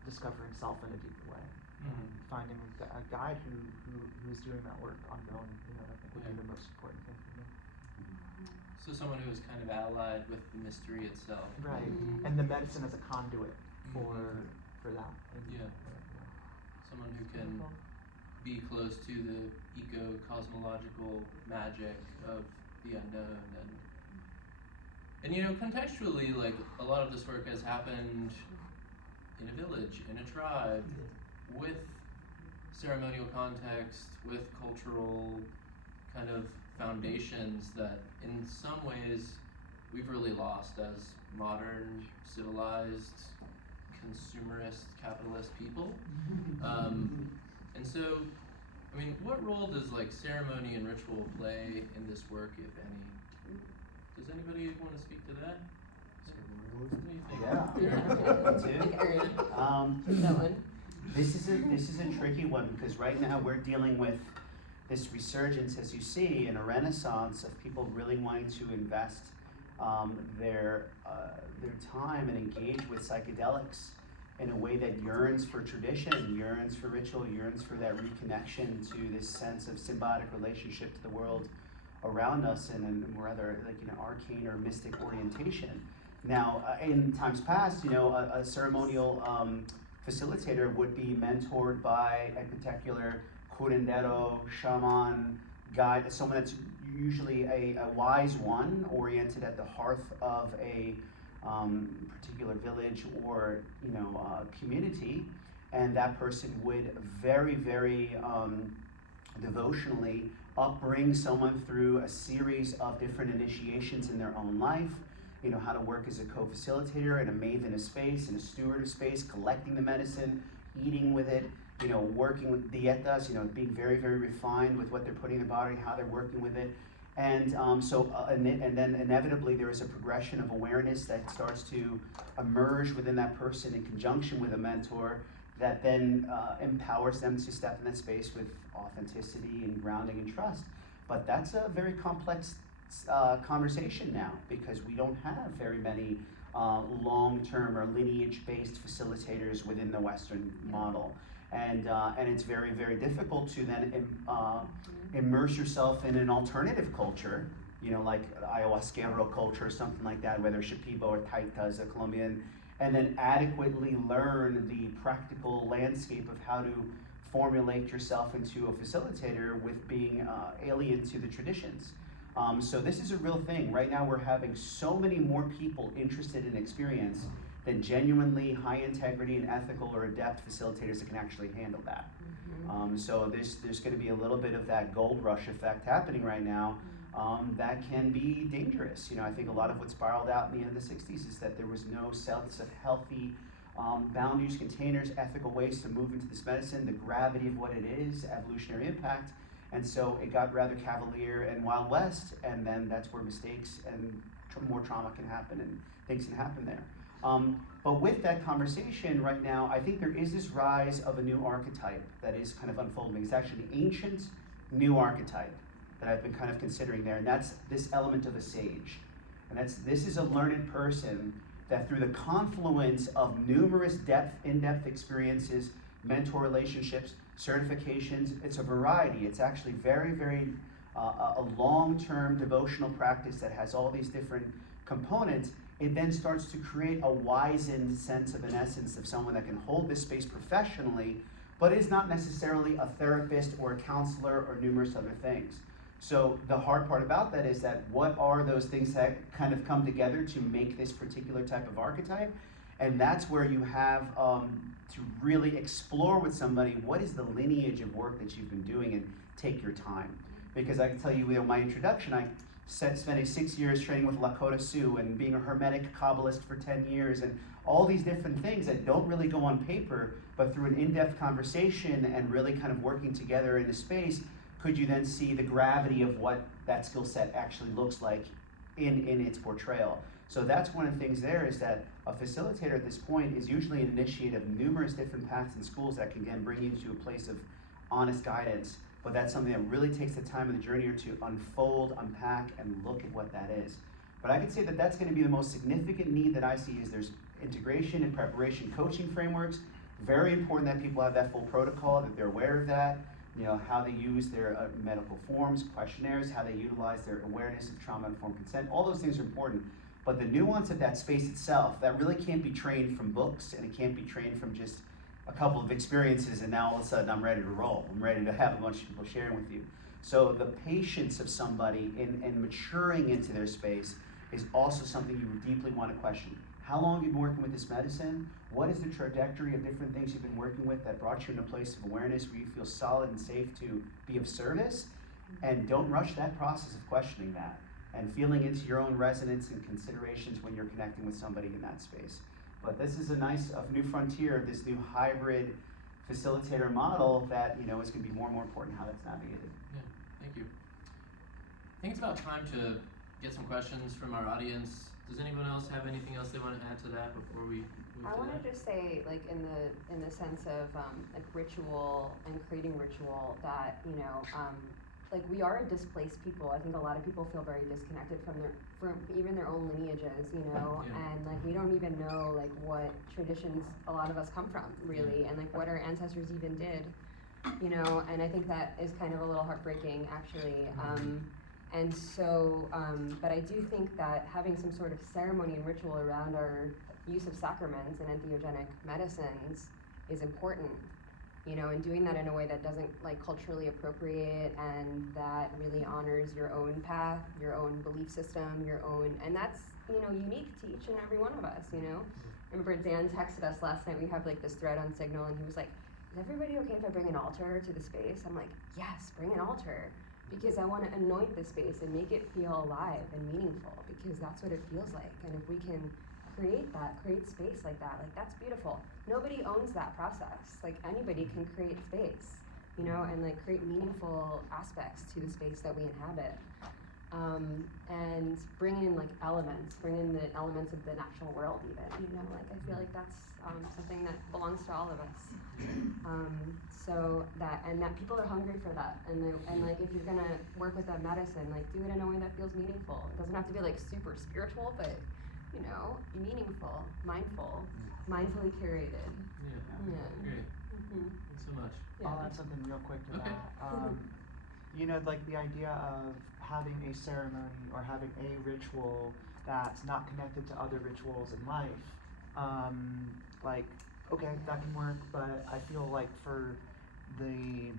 discovering self in a deeper way. Finding a guide who's doing that work ongoing, I think would be the most important thing for me. So someone who is kind of allied with the mystery itself. Right, and the medicine as a conduit for that. Yeah. Someone who can be close to the eco-cosmological magic of the unknown, and contextually, like, a lot of this work has happened in a village, in a tribe, with ceremonial context, with cultural kind of foundations that in some ways we've really lost as modern, civilized, consumerist, capitalist people. And so, I mean, what role does like ceremony and ritual play in this work, if any? Does anybody want to speak to that? What do you think? Yeah. That one. This is a tricky one, because right now we're dealing with this resurgence, as you see, in a renaissance of people really wanting to invest their time and engage with psychedelics in a way that yearns for tradition, yearns for ritual, yearns for that reconnection to this sense of symbiotic relationship to the world around us, and rather like arcane or mystic orientation. Now, in times past, a ceremonial facilitator would be mentored by a particular curandero, shaman, guide, someone that's usually a wise one, oriented at the hearth of a particular village or community, and that person would very, very devotionally upbring someone through a series of different initiations in their own life. How to work as a co-facilitator and a maven of space and a steward of space, collecting the medicine, eating with it, working with dietas, being very, very refined with what they're putting in the body, how they're working with it. And and then inevitably there is a progression of awareness that starts to emerge within that person in conjunction with a mentor that then empowers them to step in that space with authenticity and grounding and trust. But that's a very complex conversation now, because we don't have very many long-term or lineage-based facilitators within the Western model. And it's very, very difficult to then immerse yourself in an alternative culture, like ayahuasquero culture or something like that, whether Shipibo or Taitas, a Colombian, and then adequately learn the practical landscape of how to formulate yourself into a facilitator with being alien to the traditions. So this is a real thing. Right now we're having so many more people interested in experience than genuinely high integrity and ethical or adept facilitators that can actually handle that. So there's going to be a little bit of that gold rush effect happening right now that can be dangerous. I think a lot of what spiraled out in the end of the 60s is that there was no sense of healthy boundaries, containers, ethical ways to move into this medicine, the gravity of what it is, evolutionary impact. And so it got rather cavalier and Wild West, and then that's where mistakes and more trauma can happen and things can happen there. But with that conversation right now, I think there is this rise of a new archetype that is kind of unfolding. It's actually the ancient new archetype that I've been kind of considering there, and that's this element of a sage. And this is a learned person that through the confluence of numerous in-depth experiences, mentor relationships, certifications. It's a variety. It's actually very, very a long-term devotional practice that has all these different components. It then starts to create a wizened sense of an essence of someone that can hold this space professionally, but is not necessarily a therapist or a counselor or numerous other things. So the hard part about that is that what are those things that kind of come together to make this particular type of archetype? And that's where you have to really explore with somebody what is the lineage of work that you've been doing, and take your time. Because I can tell you, my introduction, I spending 6 years training with Lakota Sioux and being a Hermetic Kabbalist for 10 years and all these different things that don't really go on paper, but through an in-depth conversation and really kind of working together in a space, could you then see the gravity of what that skill set actually looks like in its portrayal. So that's one of the things there, is that a facilitator at this point is usually an initiate of numerous different paths and schools that can again bring you to a place of honest guidance. But that's something that really takes the time of the journey to unfold, unpack, and look at what that is. But I can say that that's going to be the most significant need that I see, is there's integration and preparation coaching frameworks. Very important that people have that full protocol, that they're aware of that, you know, how they use their medical forms, questionnaires, how they utilize their awareness of trauma-informed consent. All those things are important. But the nuance of that space itself, that really can't be trained from books, and it can't be trained from just a couple of experiences and now all of a sudden I'm ready to roll. I'm ready to have a bunch of people sharing with you. So the patience of somebody in maturing into their space is also something you deeply want to question. How long have you been working with this medicine? What is the trajectory of different things you've been working with that brought you in a place of awareness where you feel solid and safe to be of service? And don't rush that process of questioning that and feeling into your own resonance and considerations when you're connecting with somebody in that space. But this is a new frontier, this new hybrid facilitator model that, you know, is going to be more and more important how that's navigated. Yeah, thank you. I think it's about time to get some questions from our audience. Does anyone else have anything else they want to add to that before we move I to want that? to just say, like, in the sense of like ritual and creating ritual, that like, we are a displaced people. I think a lot of people feel very disconnected from even their own lineages, Yeah. and like we don't even know like what traditions a lot of us come from, really, and like what our ancestors even did, and I think that is kind of a little heartbreaking, actually. And so, but I do think that having some sort of ceremony and ritual around our use of sacraments and entheogenic medicines is important. And doing that in a way that doesn't like culturally appropriate, and that really honors your own path, your own belief system, and that's, unique to each and every one of us, I remember Dan texted us last night. We have like this thread on Signal, and he was like, is everybody okay if I bring an altar to the space? I'm like, yes, bring an altar, because I want to anoint the space and make it feel alive and meaningful, because that's what it feels like. And if we can create space like that, like, that's beautiful. Nobody owns that process. Like, anybody can create space, and like create meaningful aspects to the space that we inhabit. And bring in like bring in the elements of the natural world even, like, I feel like that's something that belongs to all of us. So that people are hungry for that, and like, if you're gonna work with that medicine, like, do it in a way that feels meaningful. It doesn't have to be like super spiritual, but meaningful, mindful, mindfully curated. Yeah. Great. Thanks so much. I'll add something real quick to Okay. that. Like the idea of having a ceremony or having a ritual that's not connected to other rituals in life. Like, okay, that can work, but I feel like for the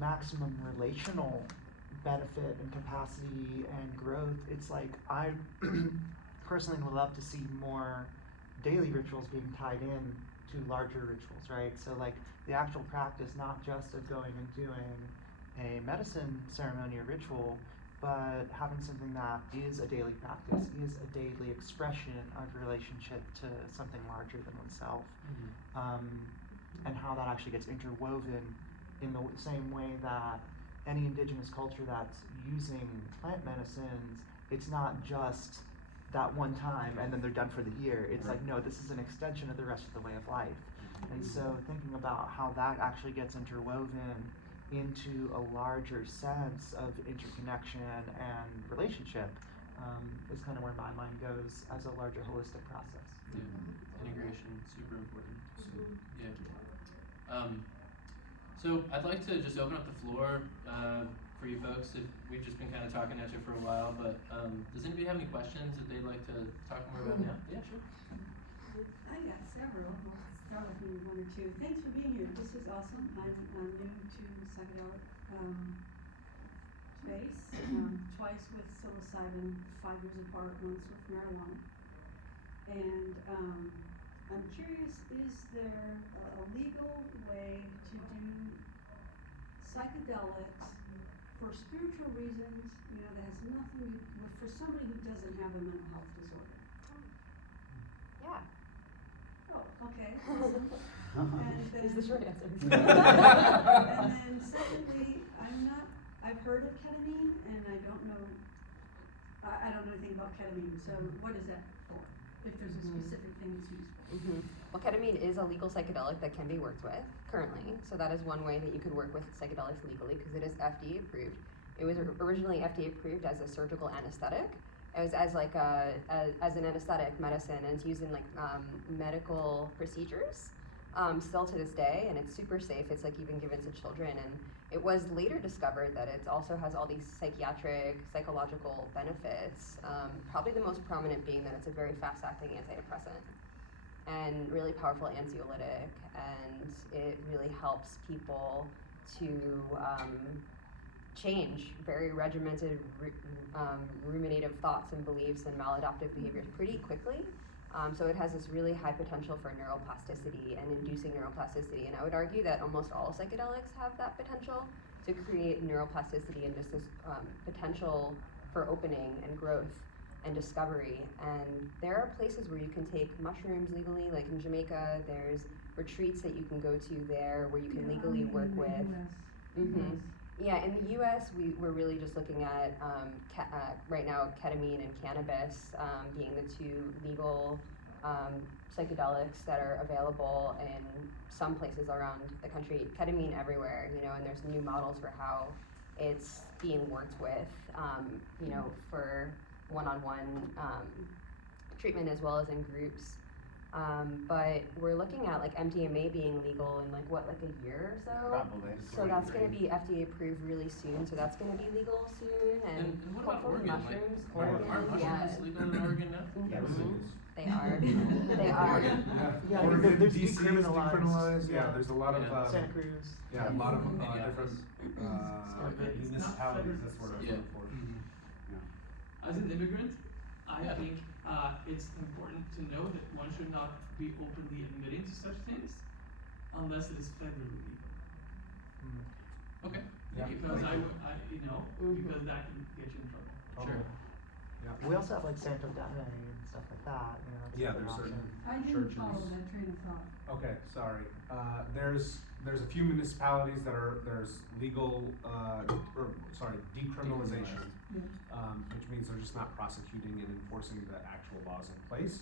maximum relational benefit and capacity and growth, it's like I personally would love to see more daily rituals being tied in to larger rituals, right? So like the actual practice, not just of going and doing a medicine ceremony or ritual, but having something that is a daily practice, is a daily expression of relationship to something larger than oneself. And how that actually gets interwoven in the same way that any indigenous culture that's using plant medicines, it's not just that one time and then they're done for the year. It's like, no, this is an extension of the rest of the way of life. And so thinking about how that actually gets interwoven into a larger sense of interconnection and relationship is kind of where my mind goes as a larger holistic process. Yeah. Integration, super important. So Yeah. So I'd like to just open up the floor for you folks. If we've just been kind of talking at you for a while, but does anybody have any questions that they'd like to talk more about now? Yeah, sure. I got several. I'll start with maybe one or two. Thanks for being here. This is awesome. I'm new to psychedelic space. Twice with psilocybin, 5 years apart, once with marijuana. And I'm curious, is there a legal way to do psychedelics for spiritual reasons, that has nothing to do for somebody who doesn't have a mental health disorder? Yeah. Oh, okay, awesome. And then, Is the short answer. and then secondly, I've heard of ketamine, and I don't know anything about ketamine, so what is that for? If there's a specific thing it's used for. Well, ketamine is a legal psychedelic that can be worked with currently. So that is one way that you could work with psychedelics legally because it is FDA approved. It was originally FDA approved as a surgical anesthetic. It was as like as an anesthetic medicine, and it's used in like medical procedures still to this day, and it's super safe. It's like even given to children, and it was later discovered that it also has all these psychiatric, psychological benefits. Probably the most prominent being that it's a very fast-acting antidepressant and really powerful anxiolytic, and it really helps people to change very regimented ruminative thoughts and beliefs and maladaptive behaviors pretty quickly. So it has this really high potential for neuroplasticity and inducing neuroplasticity, and I would argue that almost all psychedelics have that potential to create neuroplasticity and just this potential for opening and growth and discovery. And there are places where you can take mushrooms legally, like in Jamaica, there's retreats that you can go to there where you can legally work with. Yeah, in the U.S., we're really just looking at right now ketamine and cannabis being the two legal psychedelics that are available in some places around the country. Ketamine everywhere, and there's new models for how it's being worked with, for one-on-one treatment as well as in groups. But we're looking at like MDMA being legal in like a year or so. Probably. So that's going to be FDA approved really soon. So that's going to be legal soon. And what about hopefully Oregon? mushrooms. Aren't mushrooms Yeah. legal in Oregon now? They are. They are. Yeah, Oregon, there's DC's decriminalized. Yeah, there's a lot of Santa Cruz. yeah, a lot of Minneapolis. different municipalities. That's what I was looking for. As an immigrant, I Yeah. think it's important to know that one should not be openly admitting to such things unless it is federally legal. Okay. Yeah. Because because that can get you in trouble. Sure. Yeah. We also have like Santo Daphne and stuff like that. That's Yeah, a good there's option. certain I didn't churches. follow that train of thought. Okay, sorry. There's a few municipalities that there's legal decriminalization, which means they're just not prosecuting and enforcing the actual laws in place.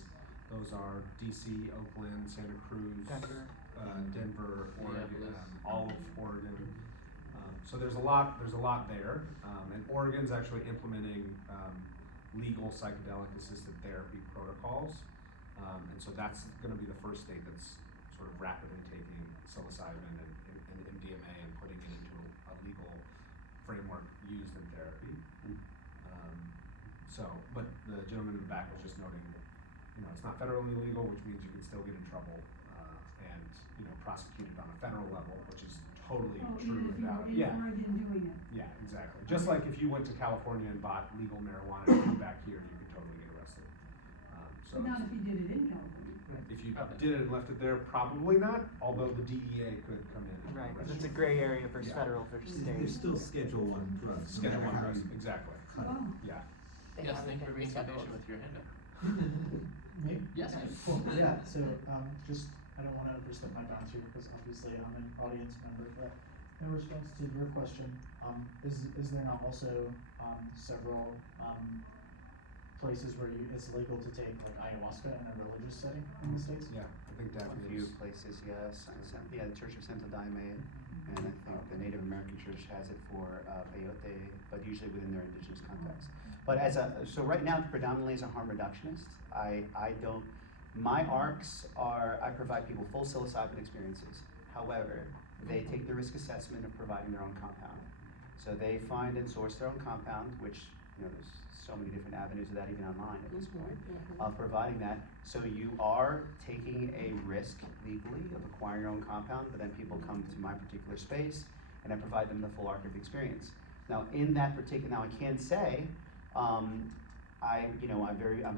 Those are DC, Oakland, Santa Cruz, Denver. Denver, Oregon, Minneapolis. all of Oregon. So there's a lot there, and Oregon's actually implementing legal psychedelic assisted therapy protocols, and so that's going to be the first state that's sort of rapidly taking psilocybin and MDMA and putting it into a legal framework used in therapy. But the gentleman in the back was just noting, it's not federally legal, which means you can still get in trouble and prosecuted on a federal level, which is totally true and valid. Yeah. Oregon doing it. Yeah, exactly. Just like if you went to California and bought legal marijuana and came back here, you could totally get arrested. But not if you did it in California. If you did it and left it there, probably not, although the DEA could come in and Right, arrest because it's a you. gray area versus Yeah. federal versus They're state. still Schedule I drugs. no Schedule matter one how drugs, you exactly. cut it. Oh. Yeah. They Yes, haven't thank you for been being so rescheduled. patient with your hand up. Me? Yes, ma'am. Cool, yeah, so, just, I don't wanna overstep my bounds here, because obviously I'm an audience member, but in response to your question, is there not also, several, places where it's legal to take like ayahuasca in a religious setting in the States? Yeah, I think A Daphne few is. places, yes. Yeah, the Church of Santo Daime, and I think the Native American Church has it for peyote, but usually within their indigenous context. But so right now, predominantly as a harm reductionist, I don't My ARCs are, I provide people full psilocybin experiences. However, they take the risk assessment of providing their own compound. So they find and source their own compound, which, you know, there's so many different avenues of that even online at this point, of providing that. So you are taking a risk legally of acquiring your own compound, but then people come to my particular space and I provide them the full arc of experience. Now in that particular, now I can say, I'm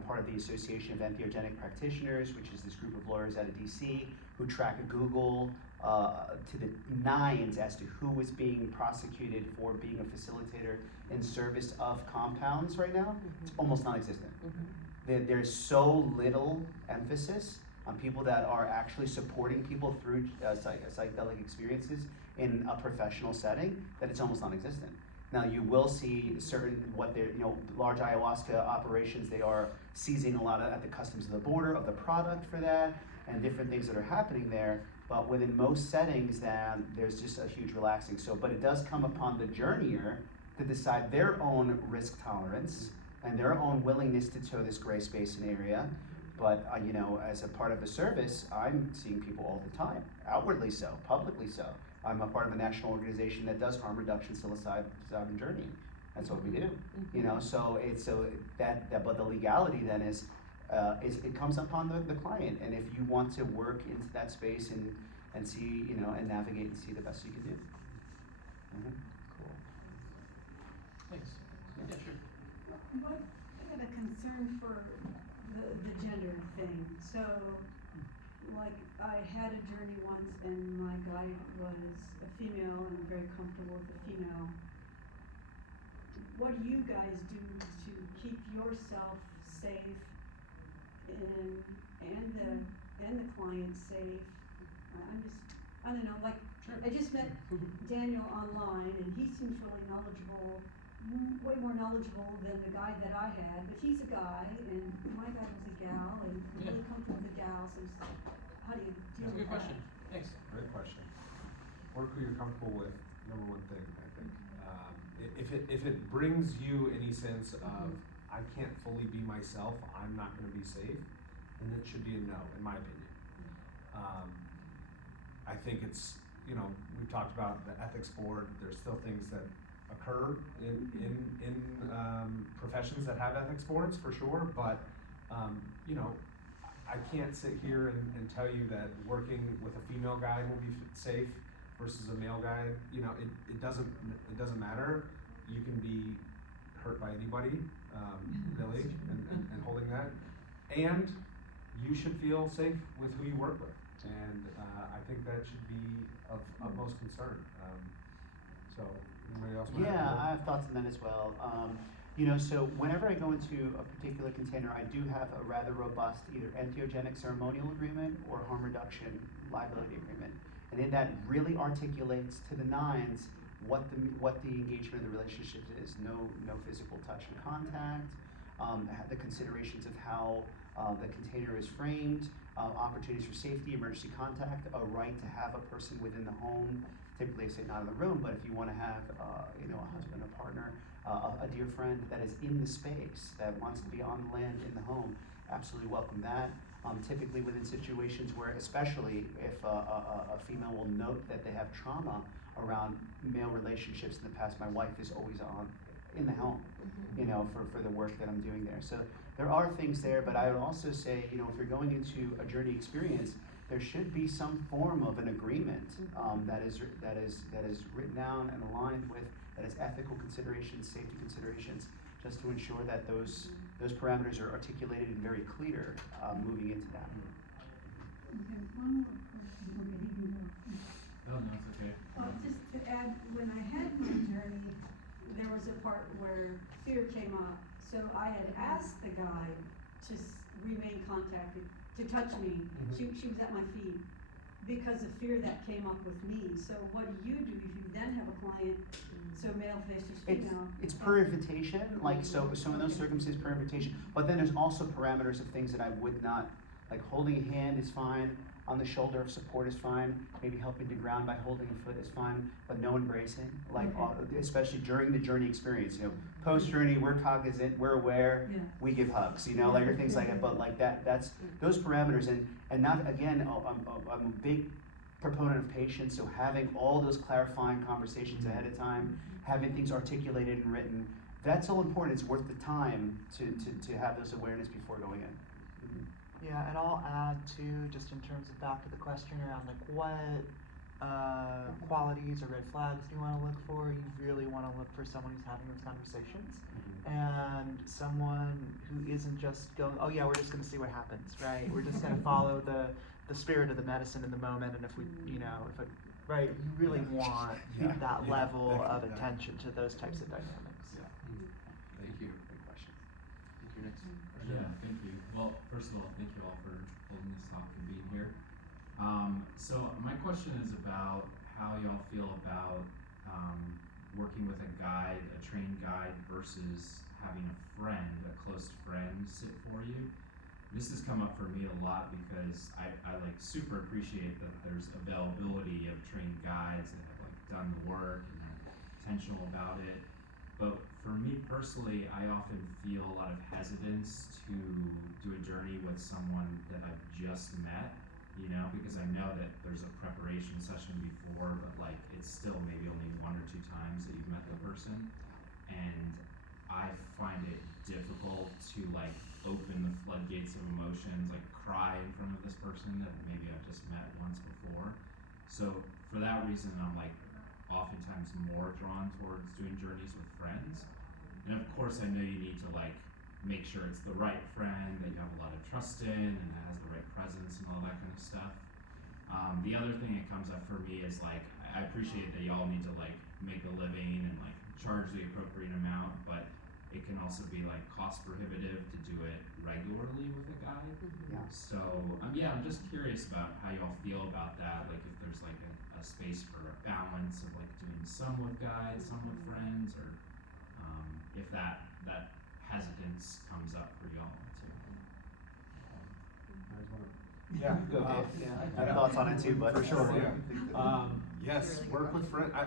part of the Association of Entheogenic Practitioners, which is this group of lawyers out of DC who track Google to the nines as to who is being prosecuted for being a facilitator in service of compounds right now. It's almost non-existent. There's so little emphasis on people that are actually supporting people through psychedelic experiences in a professional setting that it's almost non-existent. Now you will see certain large ayahuasca operations, they are seizing a lot at the customs of the border of the product for that and different things that are happening there. But within most settings, then there's just a huge relaxing. So, but it does come upon the journeyer to decide their own risk tolerance and their own willingness to toe this gray space and area. But as a part of the service, I'm seeing people all the time, outwardly so, publicly so. I'm a part of a national organization that does harm reduction psilocybin journey. That's what we do. But the legality then is it comes upon the client, and if you want to work into that space and see, and navigate and see the best you can do. Cool. Thanks. Yeah, sure. What, I got a concern for the gender thing. So, like, I had a journey once and my guide was a female and I'm very comfortable with a female. What do you guys do to keep yourself safe and the client safe? I don't know, like, Sure. I just met Daniel online and he seems really knowledgeable, way more knowledgeable than the guide that I had, but he's a guy and my guide was a gal and I'm really comfortable with the gals, and so how do you deal That's a with good that? question. Thanks. Great question. Work who you're comfortable with, number one thing, I think. If it brings you any sense of, I can't fully be myself, I'm not gonna be safe, then it should be a no, in my opinion. I think it's, we've talked about the ethics board, there's still things that occur in professions that have ethics boards, for sure, but, I can't sit here and tell you that working with a female guide will be safe versus a male guide. It doesn't matter. You can be hurt by anybody, really, and holding that. And you should feel safe with who you work with. And I think that should be of utmost concern. So, anybody else want to add? Yeah, I have thoughts on that as well. So whenever I go into a particular container, I do have a rather robust either entheogenic ceremonial agreement or harm reduction liability agreement. And in that really articulates to the nines what the engagement of the relationship is. No physical touch and contact, the considerations of how the container is framed, opportunities for safety, emergency contact, a right to have a person within the home. Typically I say not in the room, but if you want to have a husband, a partner, a dear friend that is in the space, that wants to be on land in the home, absolutely welcome that. Typically within situations where, especially if a female will note that they have trauma around male relationships in the past, my wife is always in the home, for the work that I'm doing there. So there are things there, but I would also say, if you're going into a journey experience, there should be some form of an agreement that is written down and aligned with, that has ethical considerations, safety considerations, just to ensure that those parameters are articulated and very clear moving into that. Okay, one more question. Okay, you can go. No, it's okay. Just to add, when I had my journey, there was a part where fear came up. So I had asked the guide to remain contacted, to touch me. She was at my feet because of fear that came up with me. So what do you do if you then have a client, so male versus female? It's per invitation, so in those circumstances, per invitation. But then there's also parameters of things that I would not, like holding a hand is fine. on the shoulder of support is fine. Maybe helping to ground by holding a foot is fine, but no embracing, like especially during the journey experience. You know, post journey, we're cognizant, we're aware, Yeah. we give hugs. You know, like or things like that. But like that's those parameters, and not again. I'm a big proponent of patience, so having all those clarifying conversations ahead of time, having things articulated and written. That's all important. It's worth the time to have this awareness before going in. Yeah, and I'll add too, just in terms of back to the question around like what qualities or red flags do you want to look for? You really want to look for someone who's having those conversations, and someone who isn't just going, oh yeah, we're just going to see what happens, right? We're just going to follow the spirit of the medicine in the moment, and if we, you know, if it, right, you really want that level of attention to those types of dynamics. Thank you. Great question. Your next question. Yeah, thank you. Well, first of all, thank you all for holding this talk and being here. So my question is about how y'all feel about working with a guide, a trained guide, versus having a friend, a close friend, sit for you. This has come up for me a lot because I like super appreciate that there's availability of trained guides that have like done the work and are intentional about it. But for me personally, I often feel a lot of hesitance to do a journey with someone that I've just met, you know, because I know that there's a preparation session before, but like it's still maybe only 1 or 2 times that you've met the person. And I find it difficult to like open the floodgates of emotions, like cry in front of this person that maybe I've just met once before. So for that reason, I'm like oftentimes more drawn towards doing journeys with friends. And of course I know you need to like make sure it's the right friend that you have a lot of trust in and that has the right presence and all that kind of stuff. The other thing that comes up for me is like, I appreciate that y'all need to like make a living and like charge the appropriate amount, but it can also be like cost prohibitive to do it regularly with a guide. Yeah. So I'm just curious about how y'all feel about that. Like if there's like a space for a balance of like doing some with guides, some with friends, or if that hesitance comes up for y'all too. Yeah, Go Dave. I have thoughts on it too, but For sure, yeah. Yes, Really work good with friends. I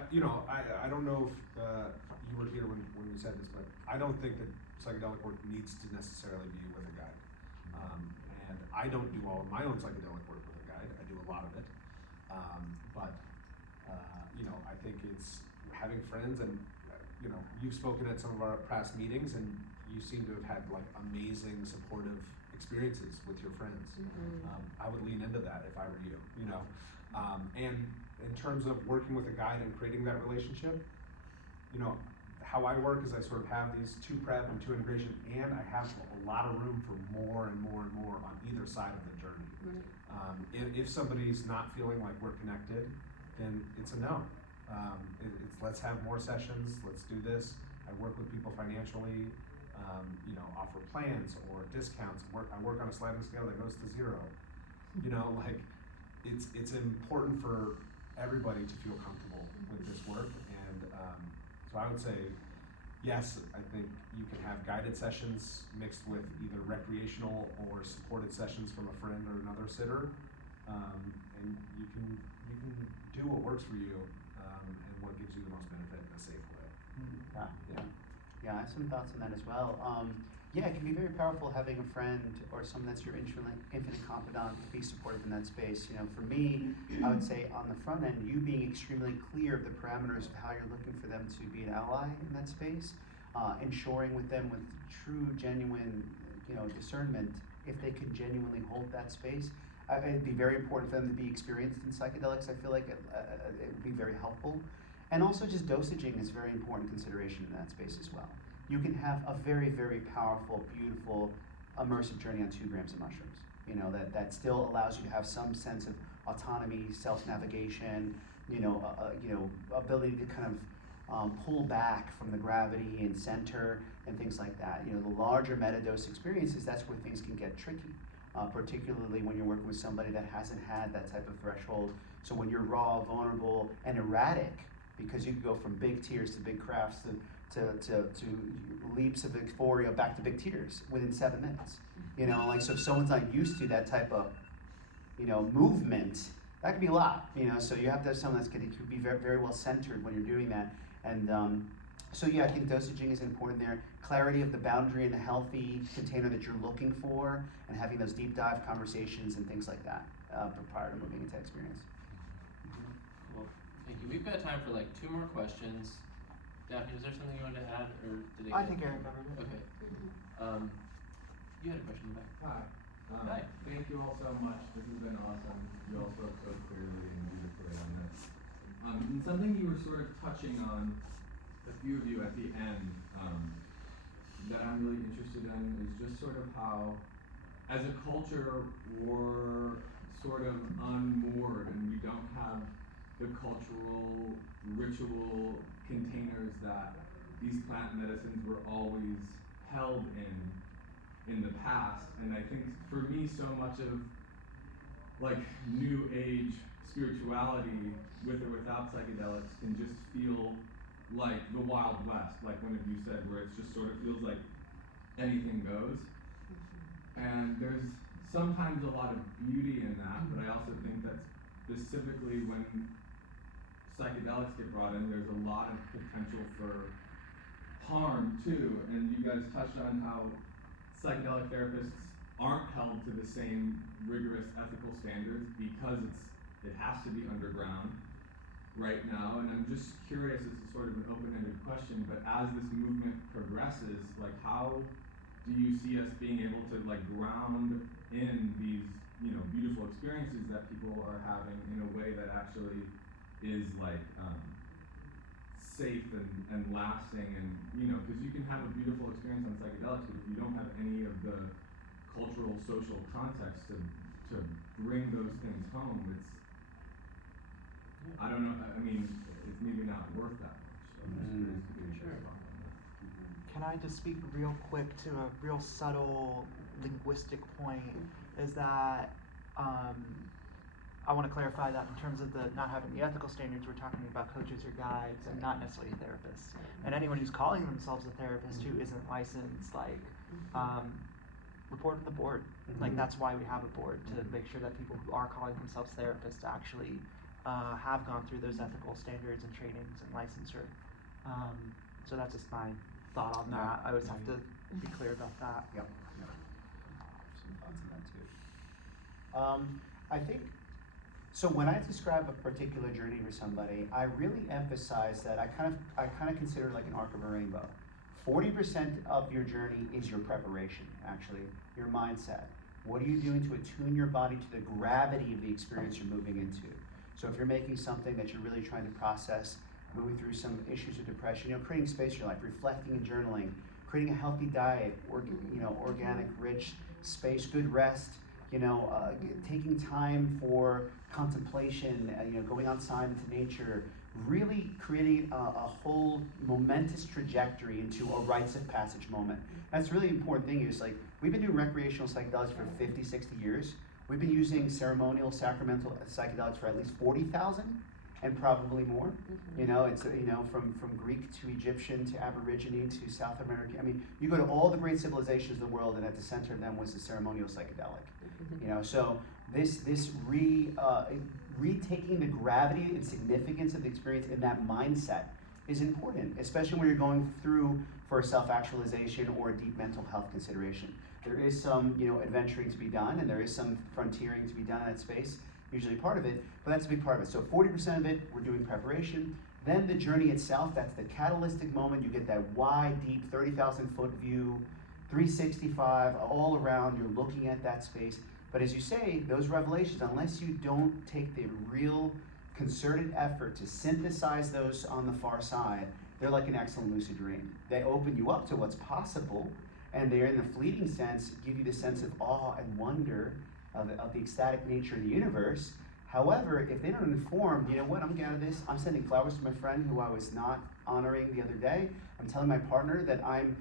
don't know if you were here when we said this, but I don't think that psychedelic work needs to necessarily be with a guide. And I don't do all of my own psychedelic work with a guide. I do a lot of it. But I think it's having friends, and you've spoken at some of our past meetings, and you seem to have had like amazing supportive experiences with your friends. I would lean into that if I were you, and in terms of working with a guide and creating that relationship, how I work is I sort of have these 2 prep and 2 integration, and I have a lot of room for more and more and more on either side of the journey. If somebody's not feeling like we're connected, then it's a no. It's let's have more sessions, let's do this. I work with people financially, offer plans or discounts. I work on a sliding scale that goes to 0. It's important for everybody to feel comfortable with this work, and so I would say, yes, I think you can have guided sessions mixed with either recreational or supported sessions from a friend or another sitter, and you can do what works for you and what gives you the most benefit in a safe way. Yeah, I have some thoughts on that as well. It can be very powerful having a friend or someone that's your infinite confidant to be supportive in that space. For me, I would say on the front end, you being extremely clear of the parameters of how you're looking for them to be an ally in that space, ensuring with them with true, genuine, discernment, if they can genuinely hold that space. It'd be very important for them to be experienced in psychedelics. I feel like it would be very helpful. And also just dosaging is very important consideration in that space as well. You can have a very, very powerful, beautiful, immersive journey on 2 grams of mushrooms. That still allows you to have some sense of autonomy, self-navigation, ability to kind of pull back from the gravity and center and things like that. The larger meta-dose experiences, that's where things can get tricky, particularly when you're working with somebody that hasn't had that type of threshold. So when you're raw, vulnerable, and erratic, because you can go from big tears to big crafts to leaps of euphoria back to big tears within 7 minutes. So if someone's not used to that type of movement, that could be a lot, so you have to have someone that's going to be very, very well centered when you're doing that. And so yeah, I think dosaging is important there. Clarity of the boundary and the healthy container that you're looking for, and having those deep dive conversations and things like that prior to moving into experience. Well, thank you. We've got time for like 2 more questions. Daphne, was there something you wanted to add, or did I think Ehren covered it. Okay. You had a question in the back. Hi. Hi. Thank you all so much. This has been awesome. You all spoke so clearly and beautifully on this. And something you were sort of touching on, a few of you at the end, that I'm really interested in is just sort of how, as a culture, we're sort of unmoored and we don't have the cultural, ritual containers that these plant medicines were always held in the past. And I think for me, so much of like new age spirituality, with or without psychedelics, can just feel like the Wild West, like one of you said, where it just sort of feels like anything goes. And there's sometimes a lot of beauty in that, but I also think that specifically when psychedelics get brought in, there's a lot of potential for harm too. And you guys touched on how psychedelic therapists aren't held to the same rigorous ethical standards because it has to be underground right now. And I'm just curious, this is sort of an open-ended question, but as this movement progresses, like how do you see us being able to like ground in these, beautiful experiences that people are having in a way that actually is like safe and lasting, and because you can have a beautiful experience on psychedelics, but if you don't have any of the cultural, social context to bring those things home, I don't know, I mean, it's maybe not worth that much. So I'm just curious to get your thoughts on that. Can I just speak real quick to a real subtle linguistic point, is that I want to clarify that in terms of the not having the ethical standards, we're talking about coaches or guides and not necessarily therapists. And anyone who's calling themselves a therapist who isn't licensed, report to the board. Like that's why we have a board, to make sure that people who are calling themselves therapists actually have gone through those ethical standards and trainings and licensure. So that's just my thought on that. I always have to be clear about that. Yep. Some thoughts on that too. I think, so when I describe a particular journey for somebody, I really emphasize that I kind of consider it like an arc of a rainbow. 40% of your journey is your preparation, actually, your mindset. What are you doing to attune your body to the gravity of the experience you're moving into? So if you're making something that you're really trying to process, moving through some issues of depression, creating space in your life, reflecting and journaling, creating a healthy diet, organic, rich space, good rest, taking time for contemplation, going outside into nature, really creating a whole momentous trajectory into a rites of passage moment. That's really important thing is we've been doing recreational psychedelics for 50, 60 years. We've been using ceremonial, sacramental psychedelics for at least 40,000 and probably more. It's from Greek to Egyptian to Aborigine to South American. I mean, you go to all the great civilizations of the world, and at the center of them was the ceremonial psychedelic. So this retaking the gravity and significance of the experience in that mindset is important, especially when you're going through for self-actualization or a deep mental health consideration. There is some, adventuring to be done, and there is some frontiering to be done in that space, usually part of it, but that's a big part of it. So 40% of it, we're doing preparation. Then the journey itself, that's the catalytic moment. You get that wide, deep, 30,000 foot view, 365, all around, you're looking at that space. But as you say, those revelations, unless you don't take the real concerted effort to synthesize those on the far side, they're like an excellent lucid dream. They open you up to what's possible, and they're, in the fleeting sense, give you the sense of awe and wonder of the ecstatic nature of the universe. However, if they don't inform, you know what, I'm getting out of this. I'm sending flowers to my friend who I was not honoring the other day. I'm telling my partner that I'm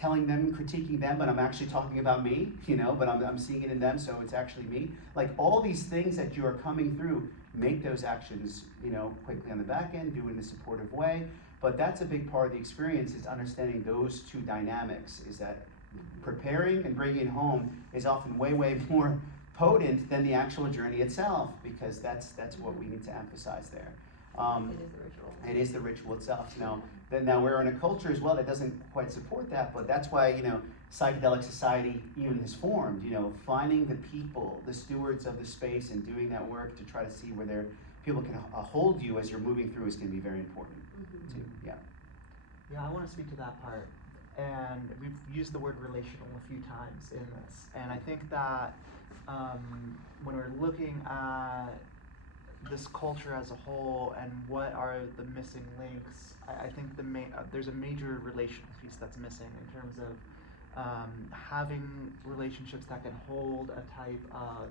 telling them, critiquing them, but I'm actually talking about me, but I'm seeing it in them, so it's actually me. Like all these things that you are coming through, make those actions, quickly on the back end, do it in a supportive way. But that's a big part of the experience, is understanding those two dynamics, is that Preparing and bringing it home is often way, way more potent than the actual journey itself, because that's what we need to emphasize there. It is the ritual. It is the ritual itself. Now we're in a culture as well that doesn't quite support that, but that's why, Psychedelic Society even is formed, finding the people, the stewards of the space, and doing that work to try to see where people can hold you as you're moving through is going to be very important too. Yeah. Yeah, I want to speak to that part. And we've used the word relational a few times in this. And I think that when we're looking at this culture as a whole and what are the missing links, I think there's a major relational piece that's missing in terms of having relationships that can hold a type of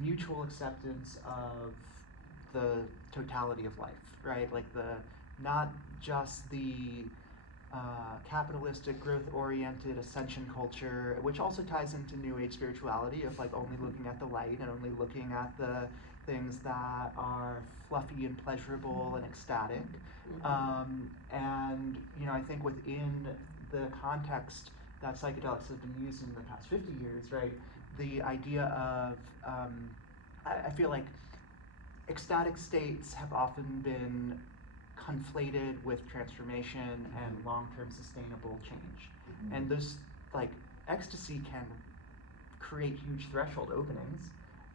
mutual acceptance of the totality of life, right? Like not just the capitalistic, growth-oriented ascension culture, which also ties into New Age spirituality of like only looking at the light and only looking at the things that are fluffy and pleasurable and ecstatic. And I think within the context that psychedelics have been used in the past 50 years, right, the idea of, I feel like ecstatic states have often been conflated with transformation and long-term sustainable change. And those, like, ecstasy can create huge threshold openings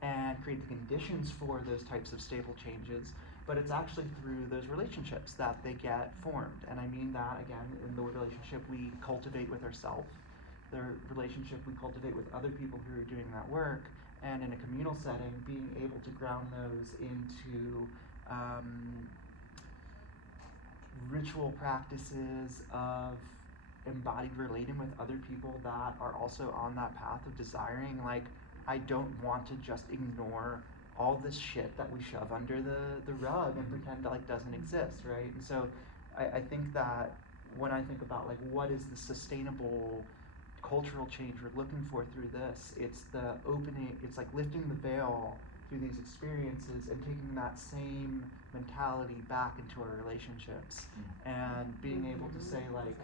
and create the conditions for those types of stable changes, but it's actually through those relationships that they get formed. And I mean that, again, in the relationship we cultivate with ourselves, the relationship we cultivate with other people who are doing that work, and in a communal setting, being able to ground those into ritual practices of embodied relating with other people that are also on that path of desiring, like, I don't want to just ignore all this shit that we shove under the rug and pretend like doesn't exist, right? And so I think that when I think about like what is the sustainable cultural change we're looking for through this, it's the opening, it's like lifting the veil through these experiences and taking that same mentality back into our relationships and being able to say like,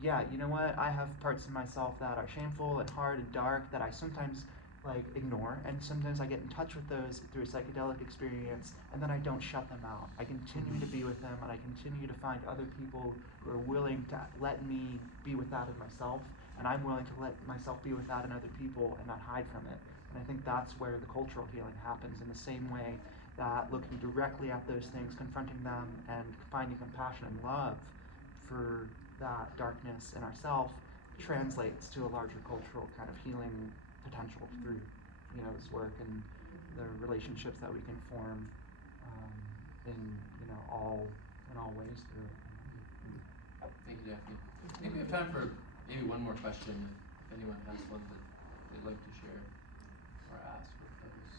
yeah, you know what, I have parts of myself that are shameful and hard and dark that I sometimes like ignore, and sometimes I get in touch with those through a psychedelic experience, and then I don't shut them out. I continue to be with them, and I continue to find other people who are willing to let me be with that in myself, and I'm willing to let myself be with that in other people and not hide from it. And I think that's where the cultural healing happens, in the same way that looking directly at those things, confronting them, and finding compassion and love for that darkness in ourselves translates to a larger cultural kind of healing potential through this work and the relationships that we can form in all ways through it. Thank you, Daphne. I think we have time for maybe one more question if anyone has one that they'd like to share or ask or pose.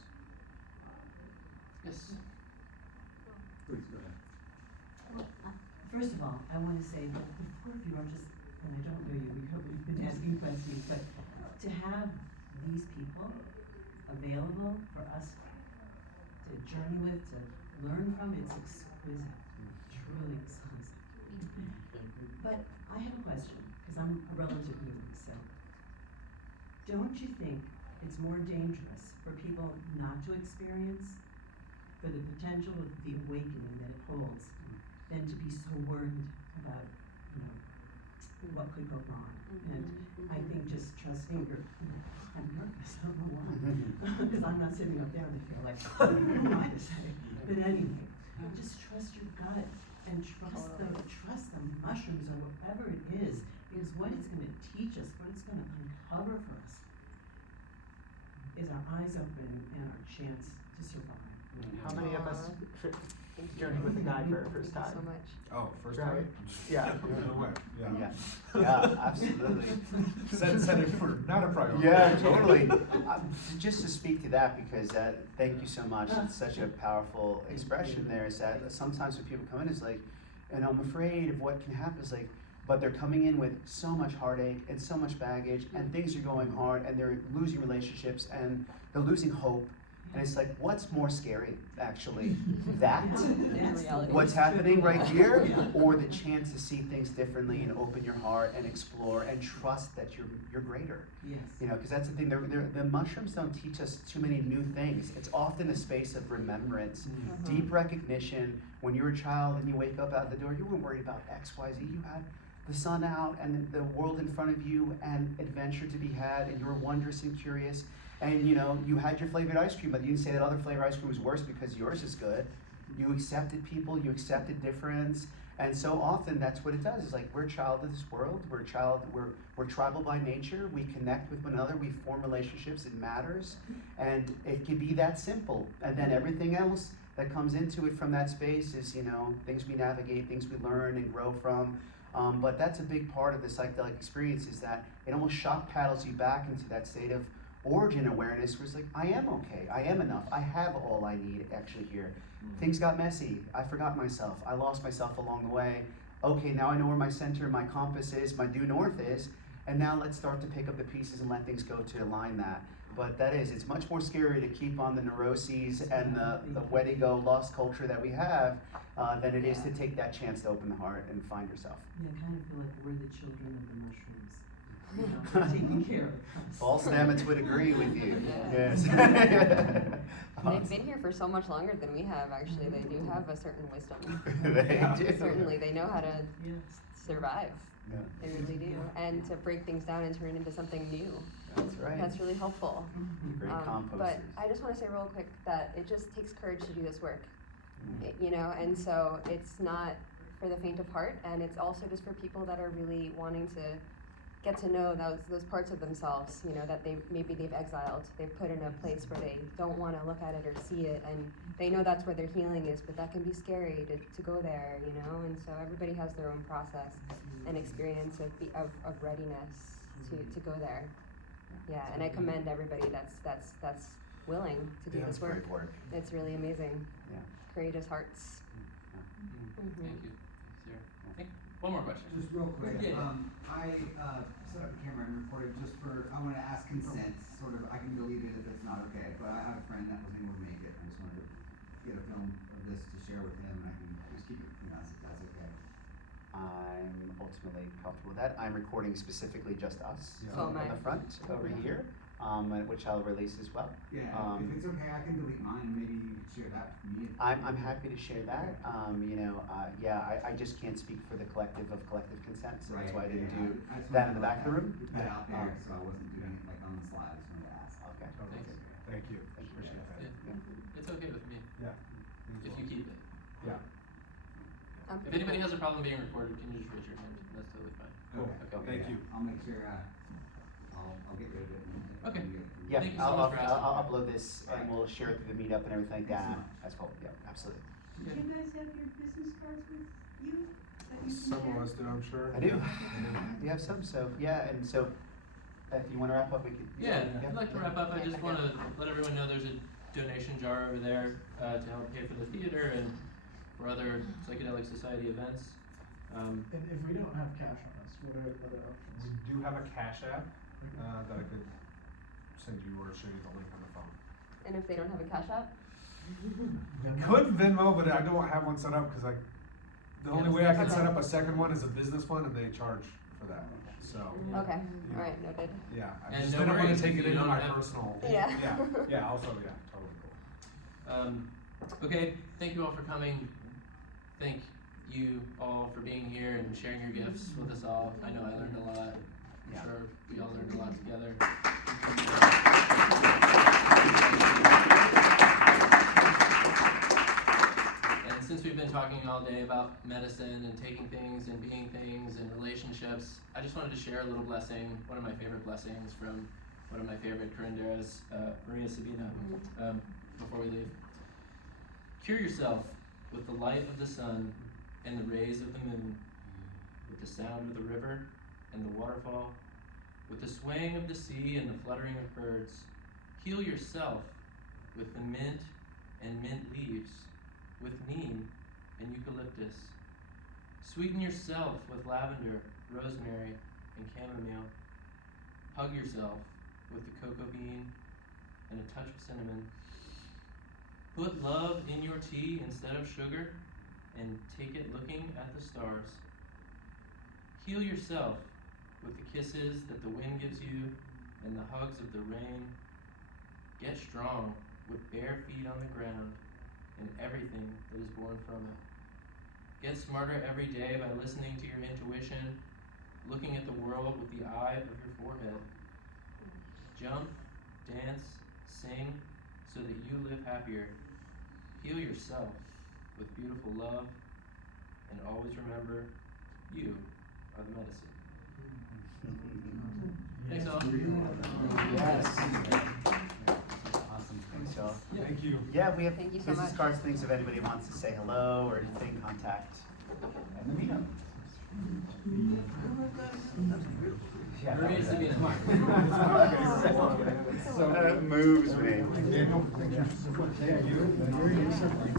Yes. Please, go ahead. Well, first of all, I want to say that the four of you are just, and I don't know you because we've been asking questions, but to have these people available for us to journey with, to learn from, it's exquisite, truly exquisite. But I have a question, because I'm a relative newbie, so don't you think it's more dangerous for people not to experience, for the potential of the awakening that it holds, than to be so worried about, what could go wrong? And I think just trusting I'm nervous, I don't know why, because I'm not sitting up there and I feel like, what do you want to say? But anyway, just trust your gut and trust the mushrooms or whatever it is what it's going to teach us, what it's going to uncover for us, is our eyes open and our chance to survive. How many of us journeyed with a guide for our first time? Thank you so much. Oh, first Right. time? Yeah. No way. Yeah, absolutely. Set it for not a priority. Yeah, totally. Just to speak to that, because thank you so much. It's such a powerful expression there. Is that sometimes when people come in, it's like, and I'm afraid of what can happen. It's like, but they're coming in with so much heartache and so much baggage, and things are going hard, and they're losing relationships, and they're losing hope. And it's like, what's more scary, actually? That, In reality. what's happening right here, or the chance to see things differently and open your heart and explore and trust that you're greater. Yes. You know, because that's the thing, the mushrooms don't teach us too many new things. It's often a space of remembrance, deep recognition. When you're a child and you wake up out the door, you weren't worried about X, Y, Z. You had the sun out and the world in front of you and adventure to be had, and you were wondrous and curious. And you know, you had your flavored ice cream, but you didn't say that other flavored ice cream was worse because yours is good. You accepted people, you accepted difference. And so often that's what it does. It's like we're a child of this world, we're tribal by nature, we connect with one another, we form relationships, it matters. And it can be that simple. And then everything else that comes into it from that space is, you know, things we navigate, things we learn and grow from. But that's a big part of the psychedelic experience, is that it almost shock paddles you back into that state of origin awareness where it's like, I am okay, I am enough, I have all I need actually here. Things got messy, I forgot myself, I lost myself along the way. Okay, now I know where my center, my compass is, my due north is, and now let's start to pick up the pieces and let things go to align that. But it's much more scary to keep on the neuroses and the where-to-go lost culture that we have than it is to take that chance to open the heart and find yourself. Yeah, I kind of feel like we're the children of the mushrooms. You know, taking care of us. False Stamets would agree with you. Yes. They've been here for so much longer than we have, actually. They do have a certain wisdom. They do. Certainly, they know how to Yes. survive. Yeah. They really do. And to break things down and turn it into something new. That's right. That's really helpful. Great composters. But I just want to say real quick that it just takes courage to do this work. Mm. You know, and so it's not for the faint of heart, and it's also just for people that are really wanting to get to know those parts of themselves, you know, that they've exiled. They've put in a place where they don't want to look at it or see it, and they know that's where their healing is, but that can be scary to go there, you know. And so everybody has their own process and experience of readiness to go there. Yeah, and I commend everybody that's willing to do this work. Great work. It's really amazing. Yeah. Courageous hearts. Thank you. Sarah. I think one more question. Just real quick, Yeah. I set up a camera and recorded I want to ask consent, sort of, I can delete it if it's not okay, but I have a friend that wasn't able to make it, I just wanted to get a film of this to share with him, and I can just keep it, you know, that's okay. I'm ultimately comfortable with that. I'm recording specifically just us Yeah. So am in I. the front over here, which I'll release as well. Yeah, if it's okay, I can delete mine, maybe you could share that with me. I'm happy to share that. I just can't speak for the collective of collective consent, so that's why I didn't do I just that in wanted the to back of the room. Put that out there, so I wasn't doing it like on the slide, I just wanted to ask. Okay. Totally. Thank you. Appreciate that. It's okay with me Yeah. if you keep it. Yeah. If anybody has a problem being recorded, can you just raise your hand? That's totally fine. Cool. Okay. Thank you. I'll make sure, I'll get rid of it. Okay. Yeah, Thank you so much for asking. I'll upload this and we'll share it through the meetup and everything like that as well. Yeah, absolutely. Do you guys have your business cards with you? That you can Some share? of us do, I'm sure. I do. You have some, so yeah, and so if you want to wrap up, we could. Yeah, I'd like to wrap up. I just want to let everyone know there's a donation jar over there to help pay for the theater and for other Psychedelic Society events. And if we don't have cash on us, what are other options? We do have a Cash App that I could send you or show you the link on the phone. And if they don't have a Cash App? Could Venmo, but I don't have one set up because the only way I can set up a second one is a business one, and they charge for that. So Okay, Yeah. alright, noted. yeah, I And just no didn't want worries to take if it you into don't my have- personal. Yeah. Yeah. Also, yeah, totally cool. Okay, thank you all for coming. Thank you all for being here and sharing your gifts with us all. I know I learned a lot. I'm Yeah. sure we all learned a lot together. And since we've been talking all day about medicine and taking things and being things and relationships, I just wanted to share a little blessing, one of my favorite blessings from one of my favorite curanderas, Maria Sabina, before we leave. Cure yourself with the light of the sun and the rays of the moon, with the sound of the river and the waterfall, with the swaying of the sea and the fluttering of birds. Heal yourself with the mint and mint leaves, with neem and eucalyptus. Sweeten yourself with lavender, rosemary, and chamomile. Hug yourself with the cocoa bean and a touch of cinnamon. Put love in your tea instead of sugar, and take it looking at the stars. Heal yourself with the kisses that the wind gives you and the hugs of the rain. Get strong with bare feet on the ground and everything that is born from it. Get smarter every day by listening to your intuition, looking at the world with the eye of your forehead. Jump, dance, sing, so that you live happier. Heal yourself with beautiful love, and always remember, you are the medicine. Thanks all. Yes. Awesome, thanks y'all. Thank you. Yeah, we have Thank you so business much. cards, things if anybody wants to say hello or anything, contact. And the meetup. Yeah. There needs to be a mark. Moves me. Thank you.